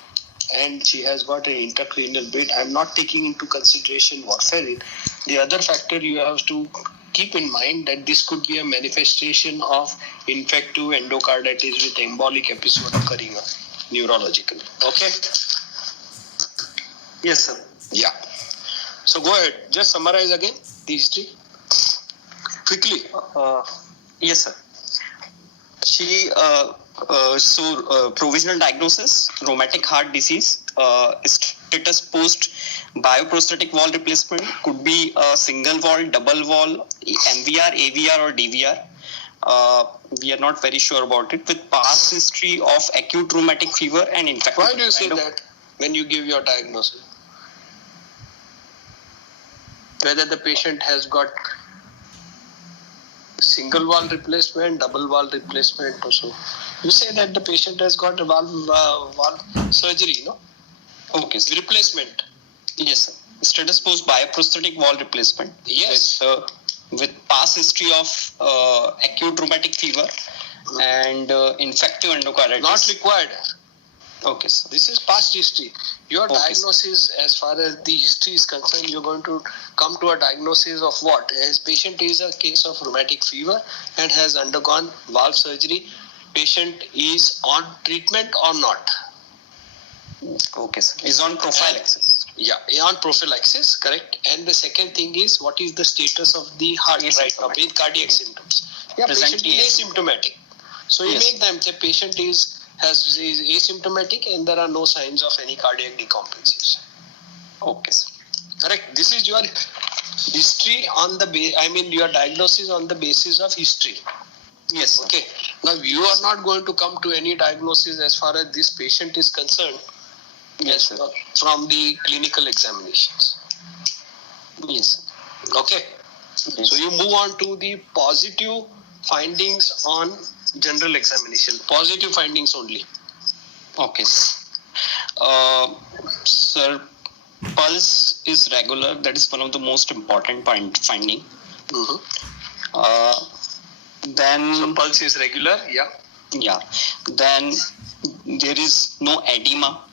and she has got an intracranial bleed, I'm not taking into consideration warfarin. The other factor you have to keep in mind that this could be a manifestation of infective endocarditis with embolic episode occurring neurologically. Okay? Yes, sir. Yeah. So go ahead. Just summarize again the history. Quickly. Yes, sir. Provisional diagnosis, rheumatic heart disease, status post bioprosthetic valve replacement, could be a single valve, double valve, MVR, AVR or DVR. We are not very sure about it, with past history of acute rheumatic fever and infective. Why do you say that when you give your diagnosis? Whether the patient has got single valve replacement, double valve replacement or so. You say that the patient has got a valve surgery, no? Okay, sir. Replacement. Yes, sir. Status post bioprosthetic valve replacement. Yes. With past history of acute rheumatic fever and infective endocarditis. Not required. Okay, sir. This is past history. Your Okay, diagnosis, as far as the history is concerned, you're going to come to a diagnosis of what? As patient is a case of rheumatic fever and has undergone valve surgery. Patient is on treatment or not? Okay, sir. Is on prophylaxis. Yeah, on prophylaxis, correct. And the second thing is, what is the status of the heart right now with cardiac symptoms? Yeah, patient Presently is asymptomatic. So you Yes. make them say patient is asymptomatic and there are no signs of any cardiac decompensation. Okay, sir. Correct. This is your history on the your diagnosis on the basis of history. Yes, sir. Okay. Now you are not going to come to any diagnosis as far as this patient is concerned. Yes, sir. From the clinical examinations. Yes, sir. Okay. Yes. So you move on to the positive findings on general examination. Positive findings only. Okay. Sir, pulse is regular. That is one of the most important finding. Then So pulse is regular. Yeah. yeah. Then there is no edema.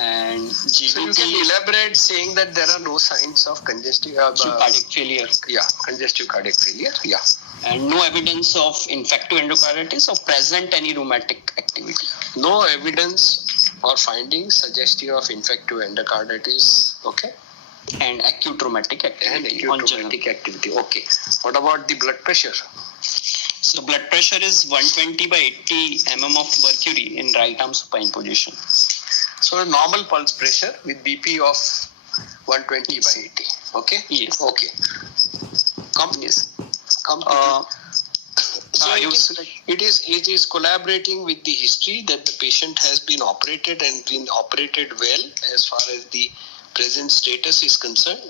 And So you can elaborate saying that there are no signs of congestive cardiac failure. Yeah, congestive cardiac failure. Yeah. And no evidence of infective endocarditis or present any rheumatic activity. No evidence or findings suggestive of infective endocarditis. Okay. And acute rheumatic activity. And acute on general. rheumatic activity. Okay. What about the blood pressure? So blood pressure is 120 by 80 mm of mercury in right arm supine position. So a normal pulse pressure with BP of 120 by 80. Okay. Yes. Okay. Come to so it is collaborating with the history that the patient has been operated and been operated well as far as the present status is concerned.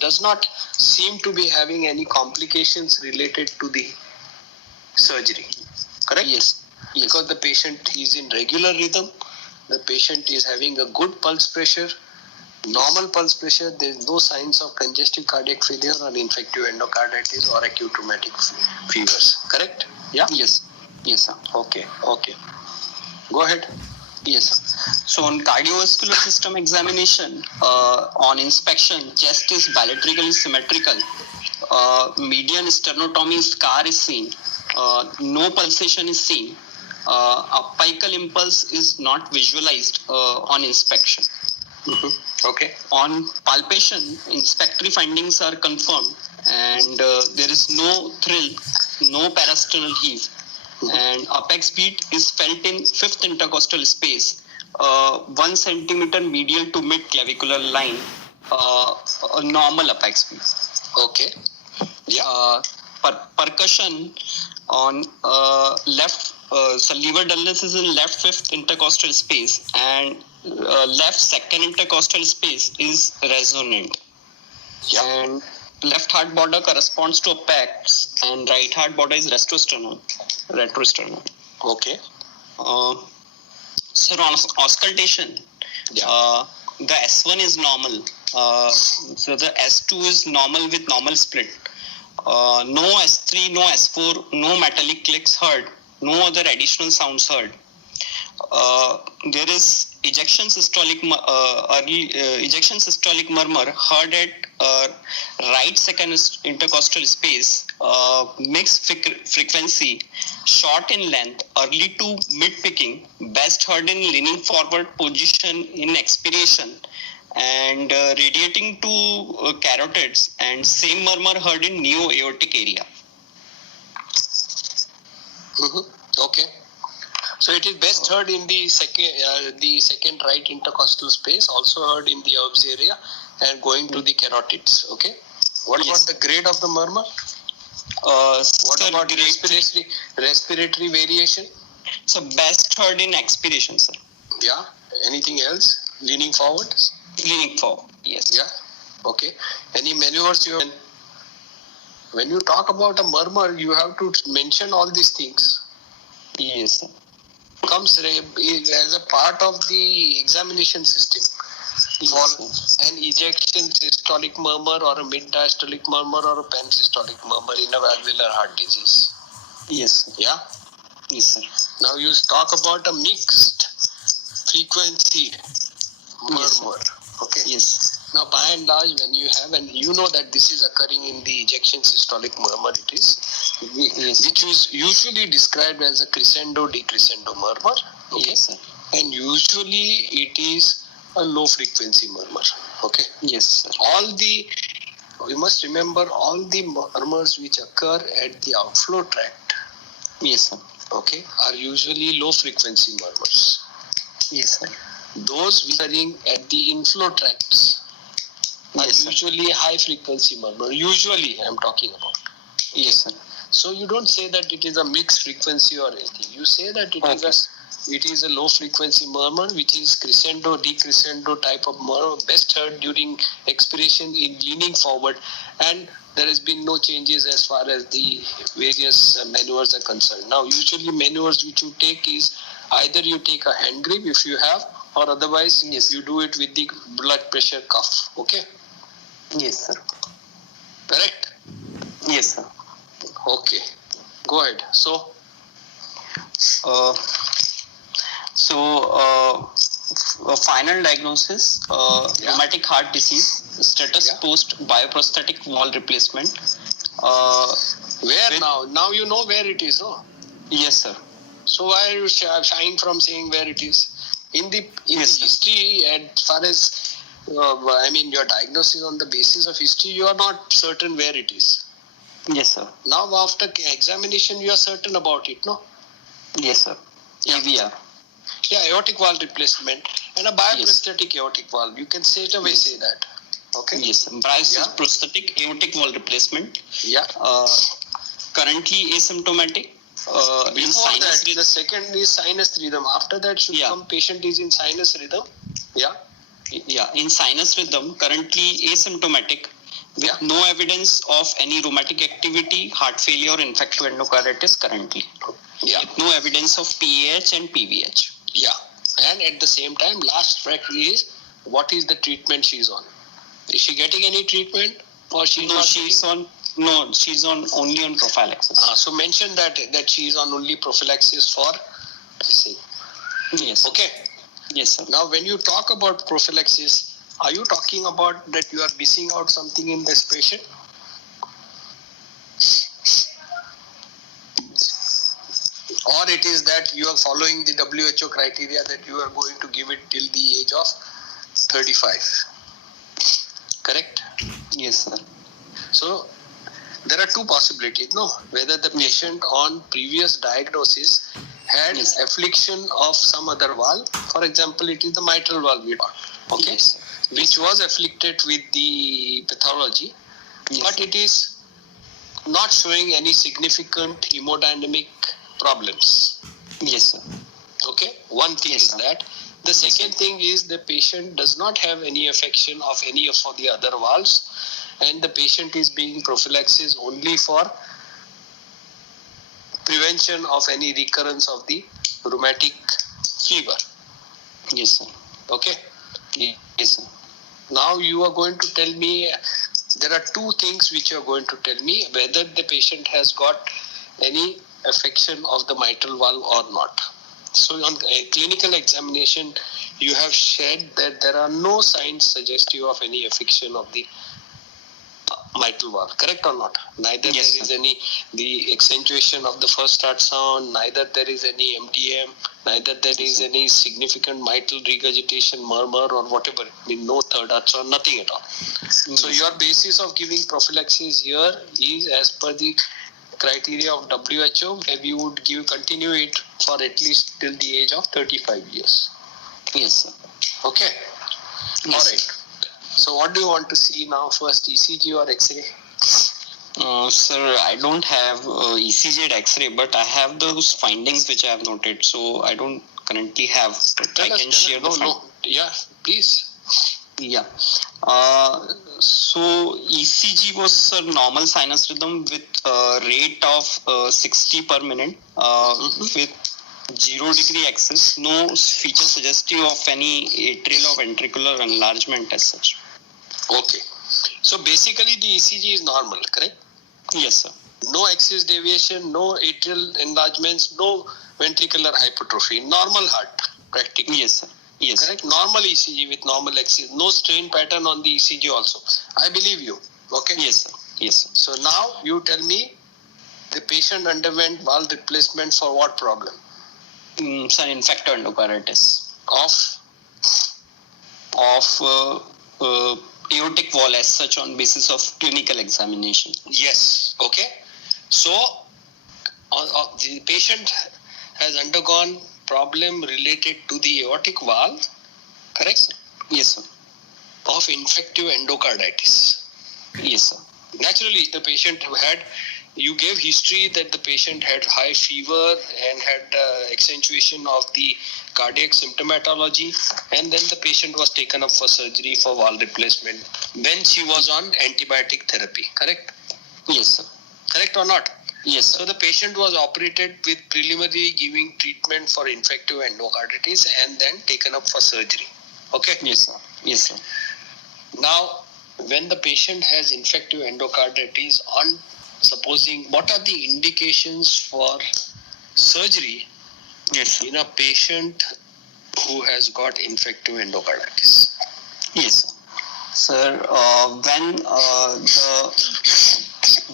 Does not seem to be having any complications related to the surgery. Correct? Yes. Because the patient is in regular rhythm, the patient is having a good pulse pressure, normal pulse pressure, there is no signs of congestive cardiac failure or infective endocarditis or acute rheumatic fevers. Correct? Yeah? Yes. Yes, sir. Okay. Go ahead. Yes, sir. So on cardiovascular system examination, on inspection, chest is bilaterally symmetrical. Median sternotomy scar is seen. No pulsation is seen. Apical impulse is not visualized on inspection. Mm-hmm. Okay. On palpation, inspectory findings are confirmed, and there is no thrill, no parasternal heave, and apex beat is felt in fifth intercostal space, 1 centimeter medial to mid clavicular line, a normal apex beat. Okay. Yeah. Percussion on left, so lever dullness is in left fifth intercostal space, and left second intercostal space is resonant. Yeah. And left heart border corresponds to apex, and right heart border is retrosternal. Okay. So on auscultation, Yeah. the S1 is normal. So the S2 is normal with normal split. No S3, no S4, no metallic clicks heard, no other additional sounds heard. There is ejection systolic murmur heard at right second intercostal space, mixed frequency, short in length, early to mid picking, best heard in leaning forward position in expiration, and radiating to carotids, and same murmur heard in neo-aortic area. Mm-hmm. Okay. So it is best heard in the second right intercostal space, also heard in the Erb's area and going to the carotids. Okay. What about the grade of the murmur? What about respiratory variation? So best heard in expiration, sir. Yeah. Anything else? Leaning forward? Leaning forward, yes. Yeah. Okay. Any maneuvers you? When you talk about a murmur, you have to mention all these things. Yes, sir. Comes as a part of the examination system for an ejection systolic murmur or a mid-diastolic murmur or a pan-systolic murmur in a valvular heart disease. Yes, sir. Yeah? Yes, sir. Now you talk about a mixed frequency murmur. Yes, okay. Yes. Now by and large, when you have, and you know that this is occurring in the ejection systolic murmur, it is, which is usually described as a crescendo decrescendo murmur. Okay. Yes, sir. And usually it is a low frequency murmur. Okay. Yes, sir. We must remember all the murmurs which occur at the outflow tract. Yes, sir. Okay, are usually low frequency murmurs. Yes, sir. Those which are at the inflow tracts are usually high frequency murmur. Usually, I am talking about. Yes, sir. So you don't say that it is a mixed frequency or anything. You say that it is a low frequency murmur, which is crescendo, decrescendo type of murmur, best heard during expiration in leaning forward, and there has been no changes as far as the various maneuvers are concerned. Now, usually maneuvers which you take is either you take a hand grip if you have, or otherwise you do it with the blood pressure cuff. Okay? Yes, sir. Correct? Yes, sir. Okay. Go ahead. So, final diagnosis, rheumatic heart disease, status post bioprosthetic wall replacement. Where now? Now you know where it is, no? Yes, sir. So why are you shying from saying where it is? In the history, as far as your diagnosis on the basis of history, you are not certain where it is. Yes, sir. Now after examination, you are certain about it, no? Yes, sir. AVR. Yeah, aortic valve replacement and a bioprosthetic aortic valve. You can straight away say that. Okay. Yes, sir. Bioprosthetic aortic valve replacement. Yeah. Currently asymptomatic. In sinus rhythm. The second is sinus rhythm. After that, should some patient is in sinus rhythm. Yeah. Yeah, in sinus rhythm, currently asymptomatic, with no evidence of any rheumatic activity, heart failure, or infective endocarditis currently. Yeah. With no evidence of PAH and PVH. Yeah. And at the same time, last fact is, what is the treatment she is on? Is she getting any treatment, or she's only on prophylaxis. So mention that she is on only prophylaxis for this thing. Yes. Okay. Yes, sir. Now, when you talk about prophylaxis, are you talking about that you are missing out something in this patient? Or it is that you are following the WHO criteria that you are going to give it till the age of 35. Correct? Yes, sir. So, there are two possibilities, no? Whether the patient on previous diagnosis had affliction of some other valve. For example, it is the mitral valve we talked, okay? Yes. Which was afflicted with the pathology, but it is not showing any significant hemodynamic problems. Yes, sir. Okay, one thing is that. The second thing is the patient does not have any affection of any of the other valves, and the patient is being prophylaxis only for prevention of any recurrence of the rheumatic fever. Yes, sir. Okay? Yes, sir. Now you are going to tell me, there are two things which you are going to tell me, whether the patient has got any affection of the mitral valve or not. So on a clinical examination, you have shared that there are no signs suggestive of any affection of the mitral valve, correct or not? Neither there is any the accentuation of the first start sound, neither there is any MDM, neither there is any significant mitral regurgitation, murmur or whatever. I mean, no third arch or nothing at all. So your basis of giving prophylaxis here is as per the criteria of WHO, where we would continue it for at least till the age of 35 years. Yes, sir. Okay. Yes. All right. So what do you want to see now first, ECG or X-ray? Sir, I don't have ECG and X-ray, but I have those findings which I have noted. So I don't currently have, but I can share the findings. Yeah, please. Yeah. So ECG was a normal sinus rhythm with a rate of 60 per minute with 0-degree axis, no feature suggestive of any atrial or ventricular enlargement as such. Okay. So basically the ECG is normal, correct? Yes, sir. No axis deviation, no atrial enlargements, no ventricular hypertrophy. Normal heart, practically. Yes, sir. Yes. Correct? Normal ECG with normal axis. No strain pattern on the ECG also. I believe you. Okay? Yes, sir. Yes, sir. So now you tell me the patient underwent valve replacement for what problem? Sir, infective endocarditis. Of aortic valve as such on basis of clinical examination. Yes. Okay. So the patient has undergone problem related to the aortic valve, correct? Yes, sir. Of infective endocarditis. Yes, sir. Naturally, the patient you gave history that the patient had high fever and had accentuation of the cardiac symptomatology, and then the patient was taken up for surgery for valve replacement when she was on antibiotic therapy, correct? Yes, sir. Correct or not? Yes, sir. So the patient was operated with preliminary giving treatment for infective endocarditis and then taken up for surgery. Okay? Yes, sir. Yes, sir. Now, when the patient has infective endocarditis, on supposing, what are the indications for surgery in a patient who has got infective endocarditis? Yes, sir. Sir, when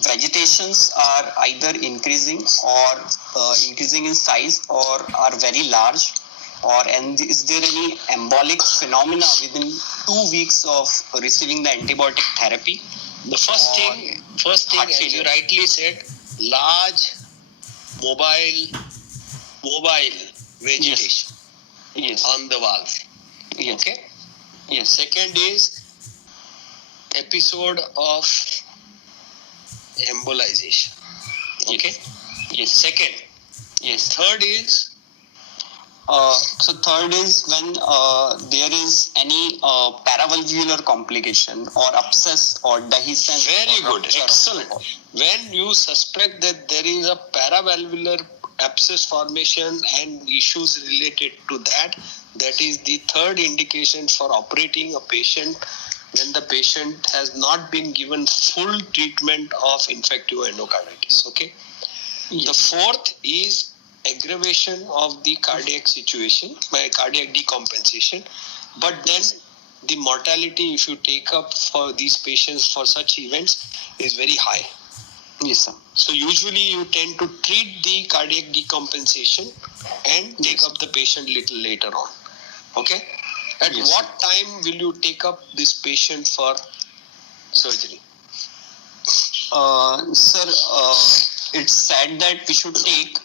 the vegetations are either increasing or increasing in size or are very large, and is there any embolic phenomena within 2 weeks of receiving the antibiotic therapy? The first thing, as you rightly said, large mobile vegetation Yes. on the valve. Yes. Okay. Yes. Second is episode of embolization. Okay. Yes. Second. Yes. Third is So third is when there is any paravalvular complication or abscess or dehiscence. very or good, rupture. excellent. When you suspect that there is a paravalvular abscess formation and issues related to that, that is the third indication for operating a patient when the patient has not been given full treatment of infective endocarditis. Okay. Yes. The fourth is aggravation of the cardiac situation by cardiac decompensation, but then the mortality, if you take up for these patients for such events, is very high. Yes, sir. So usually you tend to treat the cardiac decompensation and take up the patient little later on. Okay. At Yes, what time will you take up this patient for surgery? Sir, it's said that we should take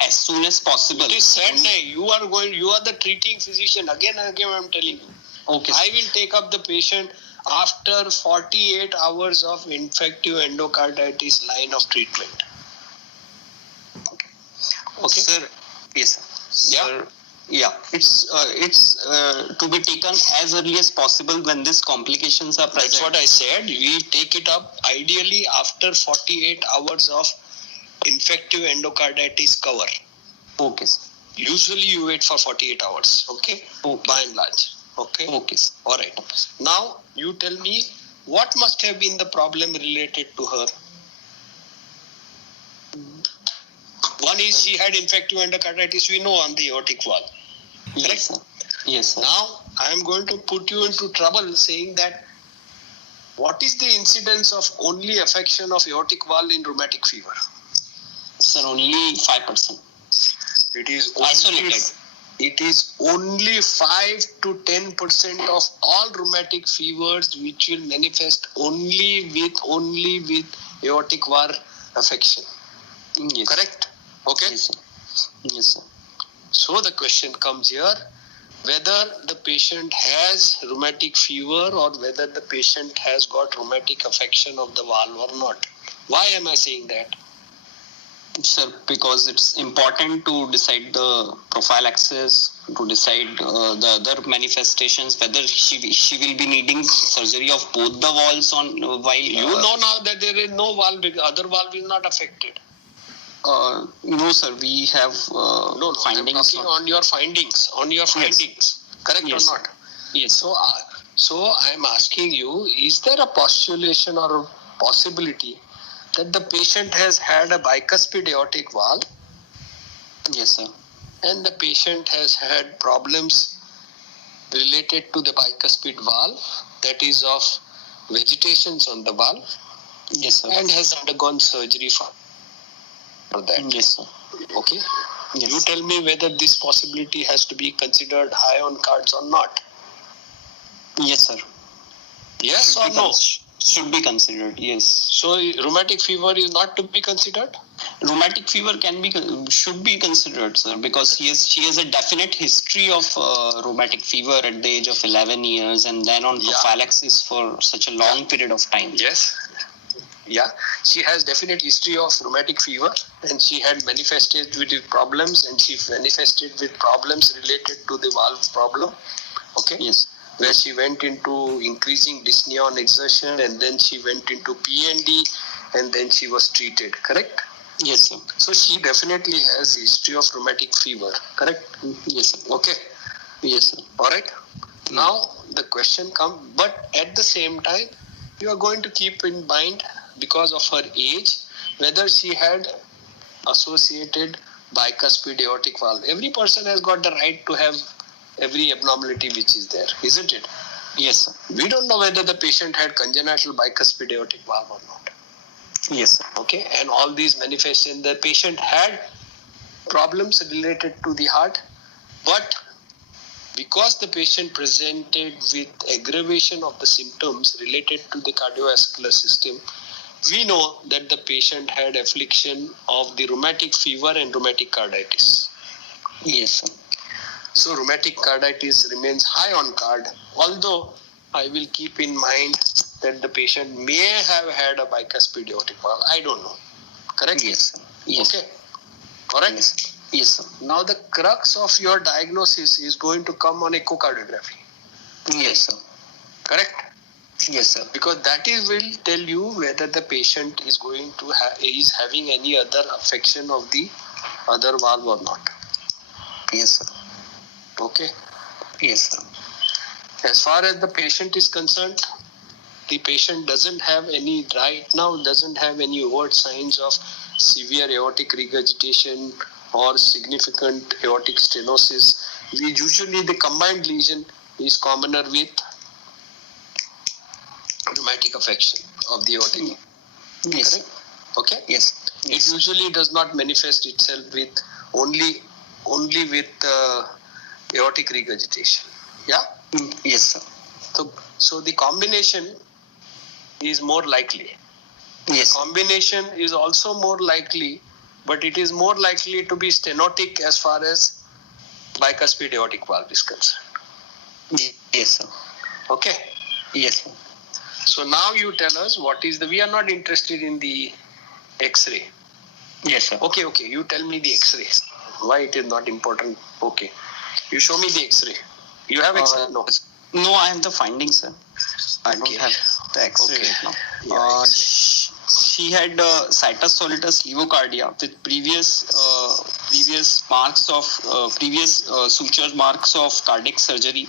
as soon as possible. It is said, you are the treating physician. Again and again, I am telling you. Okay. I will take up the patient after 48 hours of infective endocarditis line of treatment. Okay. Sir, yes, sir. Yeah. Sir, yeah, it's to be taken as early as possible when these complications are present. That's what I said. We take it up ideally after 48 hours of infective endocarditis cover. Okay, sir. Usually you wait for 48 hours. Okay. By and large. Okay. Okay, sir. All right. Now you tell me what must have been the problem related to her. One is she had infective endocarditis, we know, on the aortic valve. Yes, sir. Yes, sir. Now I am going to put you into trouble saying that what is the incidence of only affection of aortic valve in rheumatic fever? Sir, only 5%. It is Isolated. It is only 5 to 10% of all rheumatic fevers which will manifest only with aortic valve affection. Yes. Correct? Okay. Yes, sir. Yes, sir. So the question comes here, whether the patient has rheumatic fever or whether the patient has got rheumatic affection of the valve or not. Why am I saying that? Sir, because it's important to decide the prophylaxis, to decide the other manifestations, whether she will be needing surgery of both the valves on while You know now that there is no valve, other valve is not affected. No, sir. We have No, findings. I'm talking on your findings. Correct Yes. or not? Yes. So I'm asking you, is there a postulation or a possibility that the patient has had a bicuspid aortic valve Yes, sir. and the patient has had problems related to the bicuspid valve, that is of vegetations on the valve, Yes, sir. and has undergone surgery for that? Yes, sir. Okay. Yes. You tell me whether this possibility has to be considered high on cards or not. Yes, sir. Yes or no? Should be considered. Yes. So rheumatic fever is not to be considered? Rheumatic fever should be considered, sir, because she has a definite history of rheumatic fever at the age of 11 years, and then on prophylaxis for such a long period of time. Yes. Yeah, she has definite history of rheumatic fever, and she had manifested with problems, and she manifested with problems related to the valve problem. Okay. Yes. Where she went into increasing dyspnea on exertion, and then she went into PND, and then she was treated. Correct? Yes, sir. So she definitely has history of rheumatic fever. Correct? Yes, sir. Okay. Yes, sir. All right. Now the question comes, but at the same time, you are going to keep in mind, because of her age, whether she had associated bicuspid aortic valve. Every person has got the right to have every abnormality which is there, isn't it? Yes, sir. We don't know whether the patient had congenital bicuspid aortic valve or not. Yes, sir. Okay, and all these manifestations, the patient had problems related to the heart, but because the patient presented with aggravation of the symptoms related to the cardiovascular system, we know that the patient had affliction of the rheumatic fever and rheumatic carditis. Yes, sir. So rheumatic carditis remains high on card, although I will keep in mind that the patient may have had a bicuspid aortic valve. I don't know. Correct? Yes, sir. Yes. Okay. Correct? Yes. Yes, sir. Now the crux of your diagnosis is going to come on echocardiography. Yes, sir. Correct? Yes, sir. Because that is will tell you whether the patient is going to is having any other affection of the other valve or not. Yes, sir. Okay. Yes, sir. As far as the patient is concerned, the patient doesn't have any overt signs of severe aortic regurgitation or significant aortic stenosis. Usually the combined lesion is commoner with rheumatic affection of the aortic. Yes. Correct? Okay? Yes. It usually does not manifest itself with only with aortic regurgitation. Yeah? Yes, sir. So the combination is more likely. Yes. Combination is also more likely, but it is more likely to be stenotic as far as bicuspid aortic valve is concerned. Yes, sir. Okay? Yes, sir. So now you tell us we are not interested in the X-ray. Yes, sir. Okay, you tell me the X-ray. Why it is not important? Okay. You show me the X-ray. You have X-ray? No. No, I have the findings, sir. I don't Okay. have the X-ray Okay. right now. Yeah, She had situs solitus levocardia with previous marks of suture marks of cardiac surgery.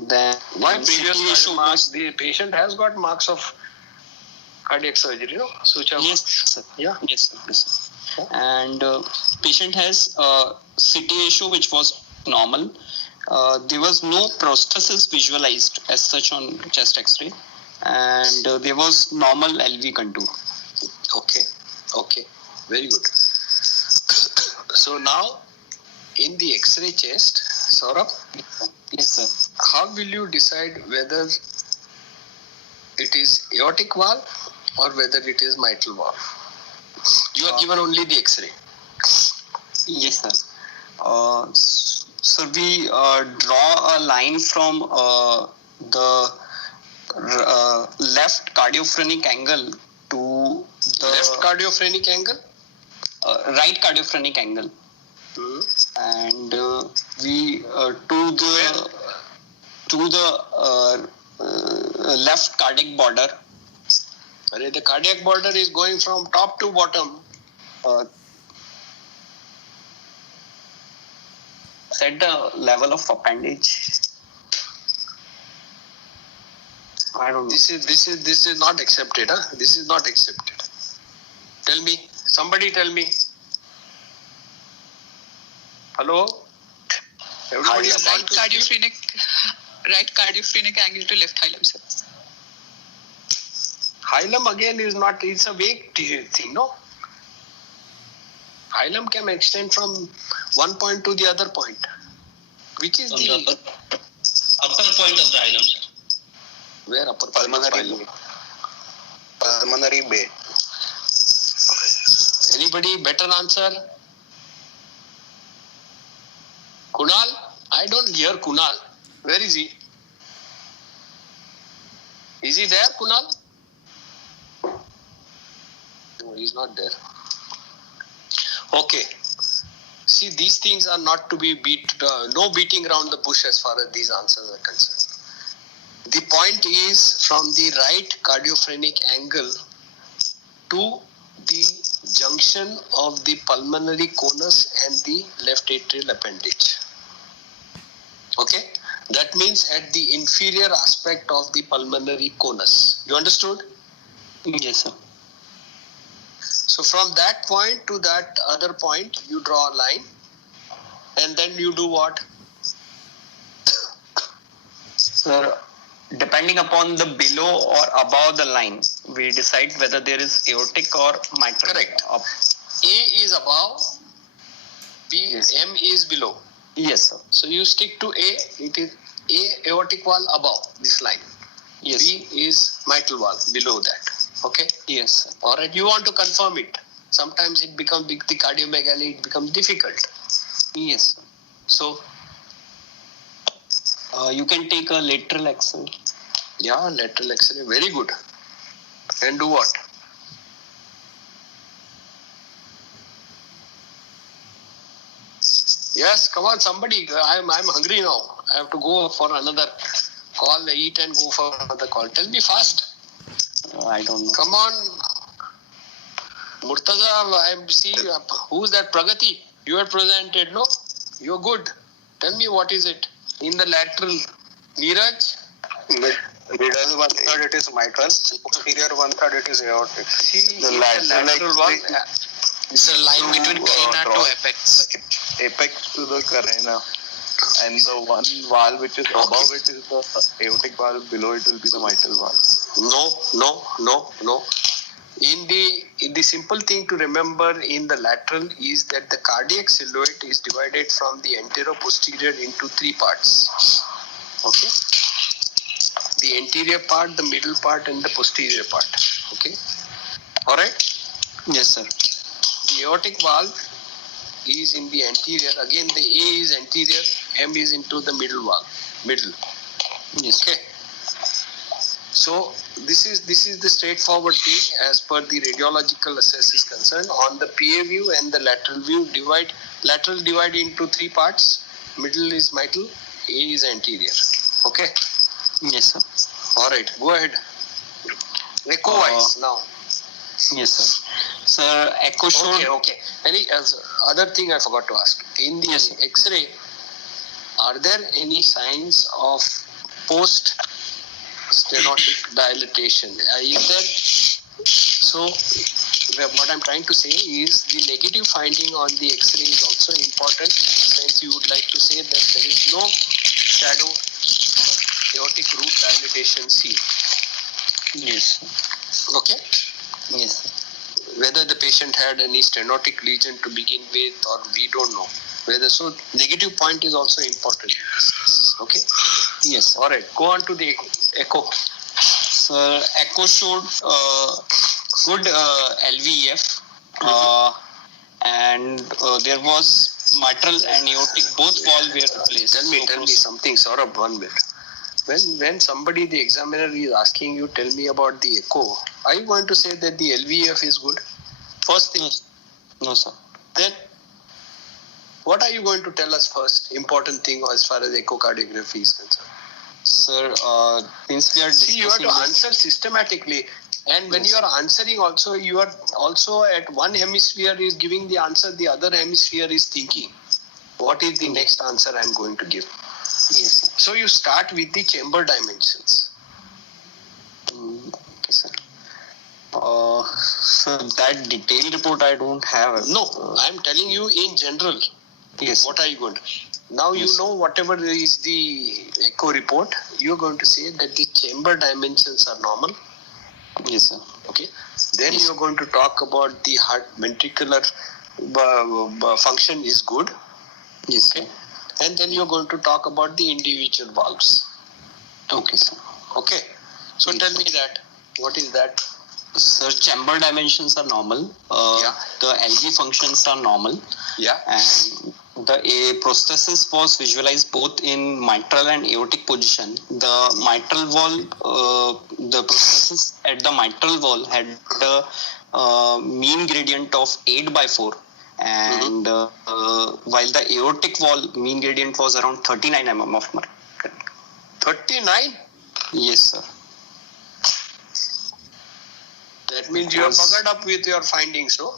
Then Why CT previous ratio marks? was- The patient has got marks of cardiac surgery, no? Suture Yes, marks. sir. Yeah. Yes, sir. Yes, sir. And patient has CT ratio which was normal. There was no prosthesis visualized as such on chest X-ray, and there was normal LV contour. Okay. Very good. So now, in the X-ray chest, Saurabh, Yes, sir. how will you decide whether it is aortic valve or whether it is mitral valve? You are given only the X-ray. Yes, sir. So we draw a line from the left cardiophrenic angle to the Left cardiophrenic angle. right cardiophrenic angle, and we to the left cardiac border. The cardiac border is going from top to bottom. At the level of appendage. I don't know. This is not accepted. This is not accepted. Tell me. Somebody tell me. Hello? Everybody is Right cardiophrenic angle to left hilum, sir. Hilum again is not, it's a vague thing, no? Hilum can extend from one point to the other point. Which is the upper point of the hilum, sir. where upper point of hilum? Pulmonary bay. Anybody better answer? Kunal? I don't hear Kunal. Where is he? Is he there, Kunal? No, he's not there. Okay. See, these things are not to be no beating around the bush as far as these answers are concerned. The point is from the right cardiophrenic angle to the junction of the pulmonary conus and the left atrial appendage. Okay? That means at the inferior aspect of the pulmonary conus. You understood? Yes, sir. So from that point to that other point, you draw a line and then you do what? Sir, depending upon the below or above the line, we decide whether there is aortic or mitral. Correct. A is above, B, Yes. M is below. Yes, sir. So you stick to A. It is A aortic wall above this line. Yes. B is mitral valve below that. Okay. Yes, sir. All right. You want to confirm it. Sometimes it becomes big. The cardiomegaly it becomes difficult. Yes, sir. So You can take a lateral X-ray. yeah, lateral X-ray very good. And do what? Yes, come on, somebody. I'm hungry now. I have to go for another call, eat and go for another call. Tell me fast. I don't know. Come on. Murtaza, I see. Who's that? Pragati? You are presented, no? You're good. Tell me what is it? In the lateral. Neeraj? Middle 1/3 it is mitral, posterior 1/3 it is aortic. See, The in lateral one. It's a line between carina to apex. Apex to the carina, and the one valve which is above it is the aortic valve, below it will be the mitral valve. No. In the simple thing to remember in the lateral is that the cardiac silhouette is divided from the anterior-posterior into three parts. Okay. The anterior part, the middle part, and the posterior part. Okay. All right. Yes, sir. The aortic valve is in the anterior. Again, the A is anterior, M is into the middle valve. Middle. Yes. Okay. So this is the straightforward thing as per the radiological assess is concerned. On the PA view and the lateral view, lateral divide into three parts. Middle is mitral, A is anterior. Okay. Yes, sir. All right. Go ahead. Echo wise now. Yes, sir. Sir, echo showed. Okay. Any other thing I forgot to ask. In the Yes, sir. X-ray, are there any signs of post stenotic dilatation? Is there? So, what I'm trying to say is the negative finding on the X-ray is also important, since you would like to say that there is no shadow aortic root dilatation seen. Yes. Okay. Yes, sir. Whether the patient had any stenotic lesion to begin with, or we don't know. So negative point is also important. Okay. Yes. All right. Go on to the echo. Sir, echo showed good LVEF, and there was mitral and aortic both valve were replaced. Tell me something, Saurabh, 1 minute. When somebody, the examiner, is asking you, tell me about the echo, are you going to say that the LVEF is good? First thing. No, sir. Then, what are you going to tell us first? Important thing as far as echocardiography is concerned. Sir, since we are See, you have to discussing answer systematically. And when Yes. you are answering also, you are also at one hemisphere is giving the answer, the other hemisphere is thinking, what is the next answer I am going to give? Yes, sir. So you start with the chamber dimensions. Okay, sir. So that detailed report I don't have. No, I am telling you in general. Yes. What are you going to? Now you Yes. know whatever is the echo report, you are going to say that the chamber dimensions are normal. Yes, sir. Okay. Then Yes. you are going to talk about the heart ventricular function is good. Yes, sir. And then you are going to talk about the individual valves. Okay, sir. Okay. So Yes, tell sir. me that. What is that? Sir, chamber dimensions are normal. Yeah. The LV functions are normal. Yeah. And the prosthesis was visualized both in mitral and aortic position. The mitral wall, the prosthesis at the mitral wall had a mean gradient of 8/4, and while the aortic wall mean gradient was around 39 mm of mercury. 39? Yes, sir. That means you have bugged up with your findings, no?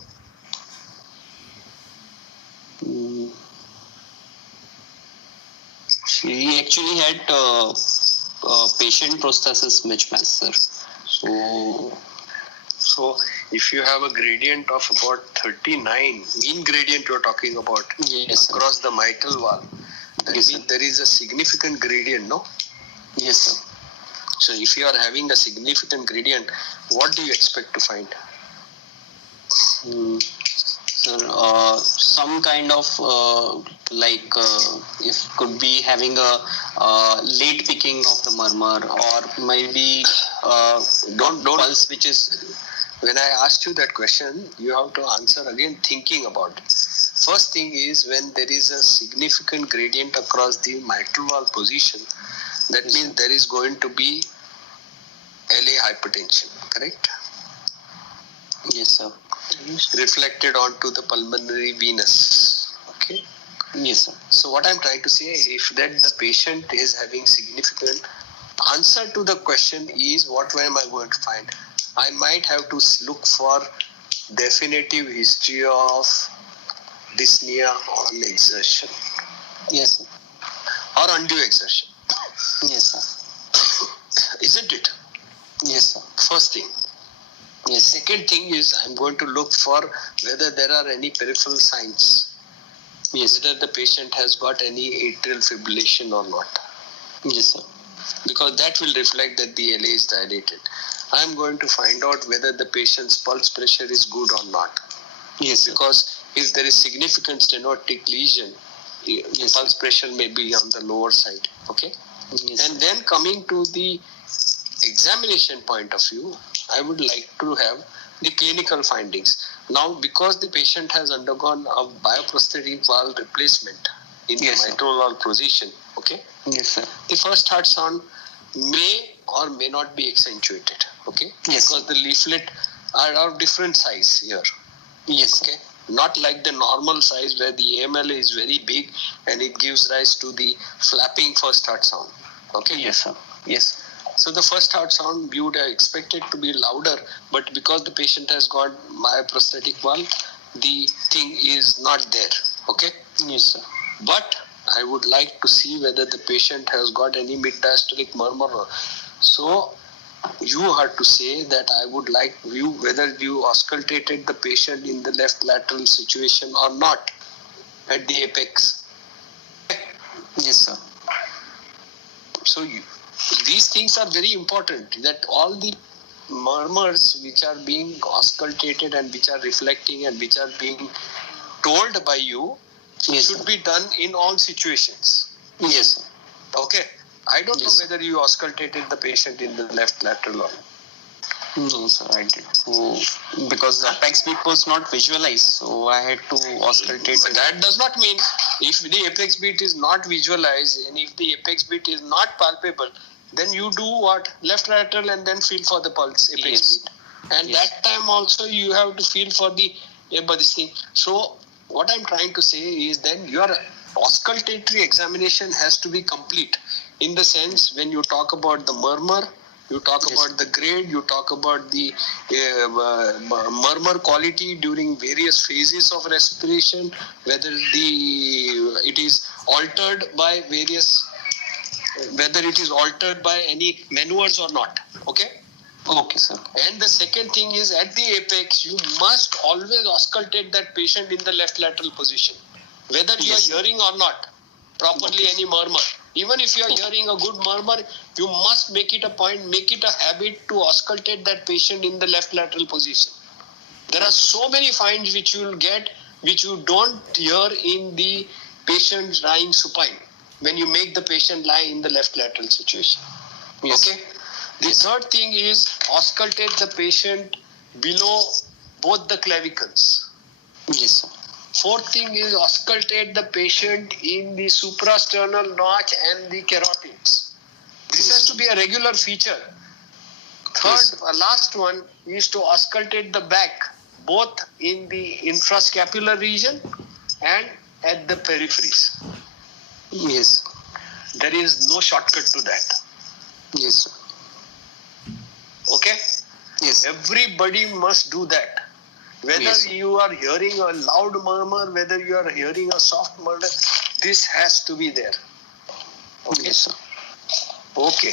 She actually had patient prosthesis mismatch, sir. So if you have a gradient of about 39, mean gradient you are talking about, Yes, sir. across the mitral valve, that Yes, means sir. there is a significant gradient, no? Yes, sir. So if you are having a significant gradient, what do you expect to find? Some kind of if could be having a late picking of the murmur, or maybe Don't pulse which is. When I asked you that question, you have to answer again thinking about it. First thing is, when there is a significant gradient across the mitral valve position, that means there is going to be LA hypertension, correct? Yes, sir. Reflected onto the pulmonary venous. Okay. Yes, sir. So what I'm trying to say, if that the patient is having significant, answer to the question is, what am I going to find? I might have to look for definitive history of dyspnea on exertion. Yes, sir. Or undue exertion. Yes, sir. Isn't it? Yes, sir. First thing. Yes. Second thing is, I'm going to look for whether there are any peripheral signs. Yes. Whether the patient has got any atrial fibrillation or not. Yes, sir. Because that will reflect that the LA is dilated. I'm going to find out whether the patient's pulse pressure is good or not. Yes, sir. Because if there is significant stenotic lesion, Yes, pulse pressure may be on the lower side. Okay. Yes, And then coming to the examination point of view, I would like to have the clinical findings. Now, because the patient has undergone a bioprosthetic valve replacement in Yes, the sir. mitral valve position, okay, Yes, sir. the first heart sound may or may not be accentuated, okay, Yes, because the leaflet are of different size here, Yes, sir. okay, not like the normal size where the AML is very big and it gives rise to the flapping first heart sound, okay. Yes, sir. Yes. So the first heart sound you would have expected to be louder, but because the patient has got myoprosthetic valve, the thing is not there. Okay. Yes, sir. But I would like to see whether the patient has got any mid-diastolic murmur. So you have to say that I would like you whether you auscultated the patient in the left lateral situation or not at the apex. Yes, sir. So these things are very important, that all the murmurs which are being auscultated and which are reflecting and which are being told by you Yes, should sir. be done in all situations. Yes, sir. Okay. I don't Yes. know whether you auscultated the patient in the left lateral or No, sir, I did. So, because the apex beat was not visualized, so I had to auscultate. But that does not mean if the apex beat is not visualized and if the apex beat is not palpable, then you do what? Left lateral and then feel for the pulse apex Yes. beat. And Yes. that time also you have to feel for the this thing. So what I'm trying to say is then your auscultatory examination has to be complete, in the sense when you talk about the murmur, you talk Yes. about the grade, you talk about the murmur quality during various phases of respiration, whether it is altered by any maneuvers or not. Okay. Okay, sir. And the second thing is, at the apex, you must always auscultate that patient in the left lateral position, whether you Yes. are hearing or not properly any murmur. Even if you are hearing a good murmur, you must make it a point, make it a habit to auscultate that patient in the left lateral position. There are so many finds which you will get, which you don't hear in the patient lying supine, when you make the patient lie in the left lateral situation. Yes. Okay. The third thing is auscultate the patient below both the clavicles. Yes, sir. Fourth thing is auscultate the patient in the suprasternal notch and the carotids. This has to be a regular feature. Third, last one is to auscultate the back, both in the infrascapular region and at the peripheries. Yes. There is no shortcut to that. Yes, sir. Okay? Yes. Everybody must do that. Whether Yes. you are hearing a loud murmur, whether you are hearing a soft murmur, this has to be there. Okay. Yes, sir. Okay.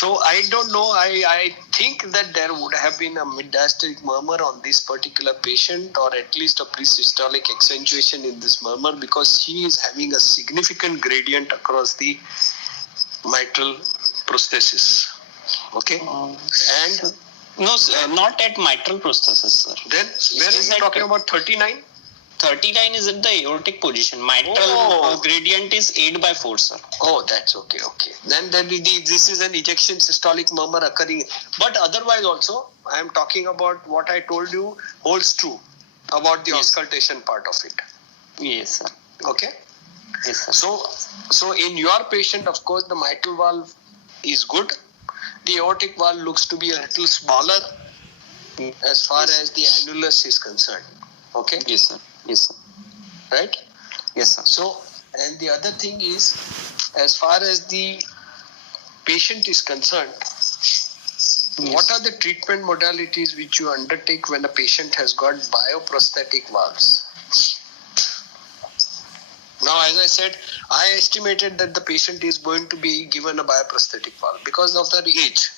So I don't know. I think that there would have been a mid-diastolic murmur on this particular patient, or at least a pre-systolic accentuation in this murmur, because he is having a significant gradient across the mitral prosthesis. Okay. And No, sir, not at mitral prosthesis, sir. then where Is are you that talking about 39? 39 is at the aortic position. Mitral Oh. gradient is 8/4, sir. Oh, that's okay. Then this is an ejection systolic murmur occurring. But otherwise also, I am talking about what I told you holds true about the Yes. auscultation part of it. Yes, sir. Okay. Yes, sir. So in your patient, of course, the mitral valve is good. The aortic valve looks to be a little smaller as far as the annulus is concerned. Okay. Yes, sir. Yes, sir. Right. Yes, sir. So, and the other thing is, as far as the patient is concerned, what are the treatment modalities which you undertake when a patient has got bioprosthetic valves? Now, as I said, I estimated that the patient is going to be given a bioprosthetic valve because of their age.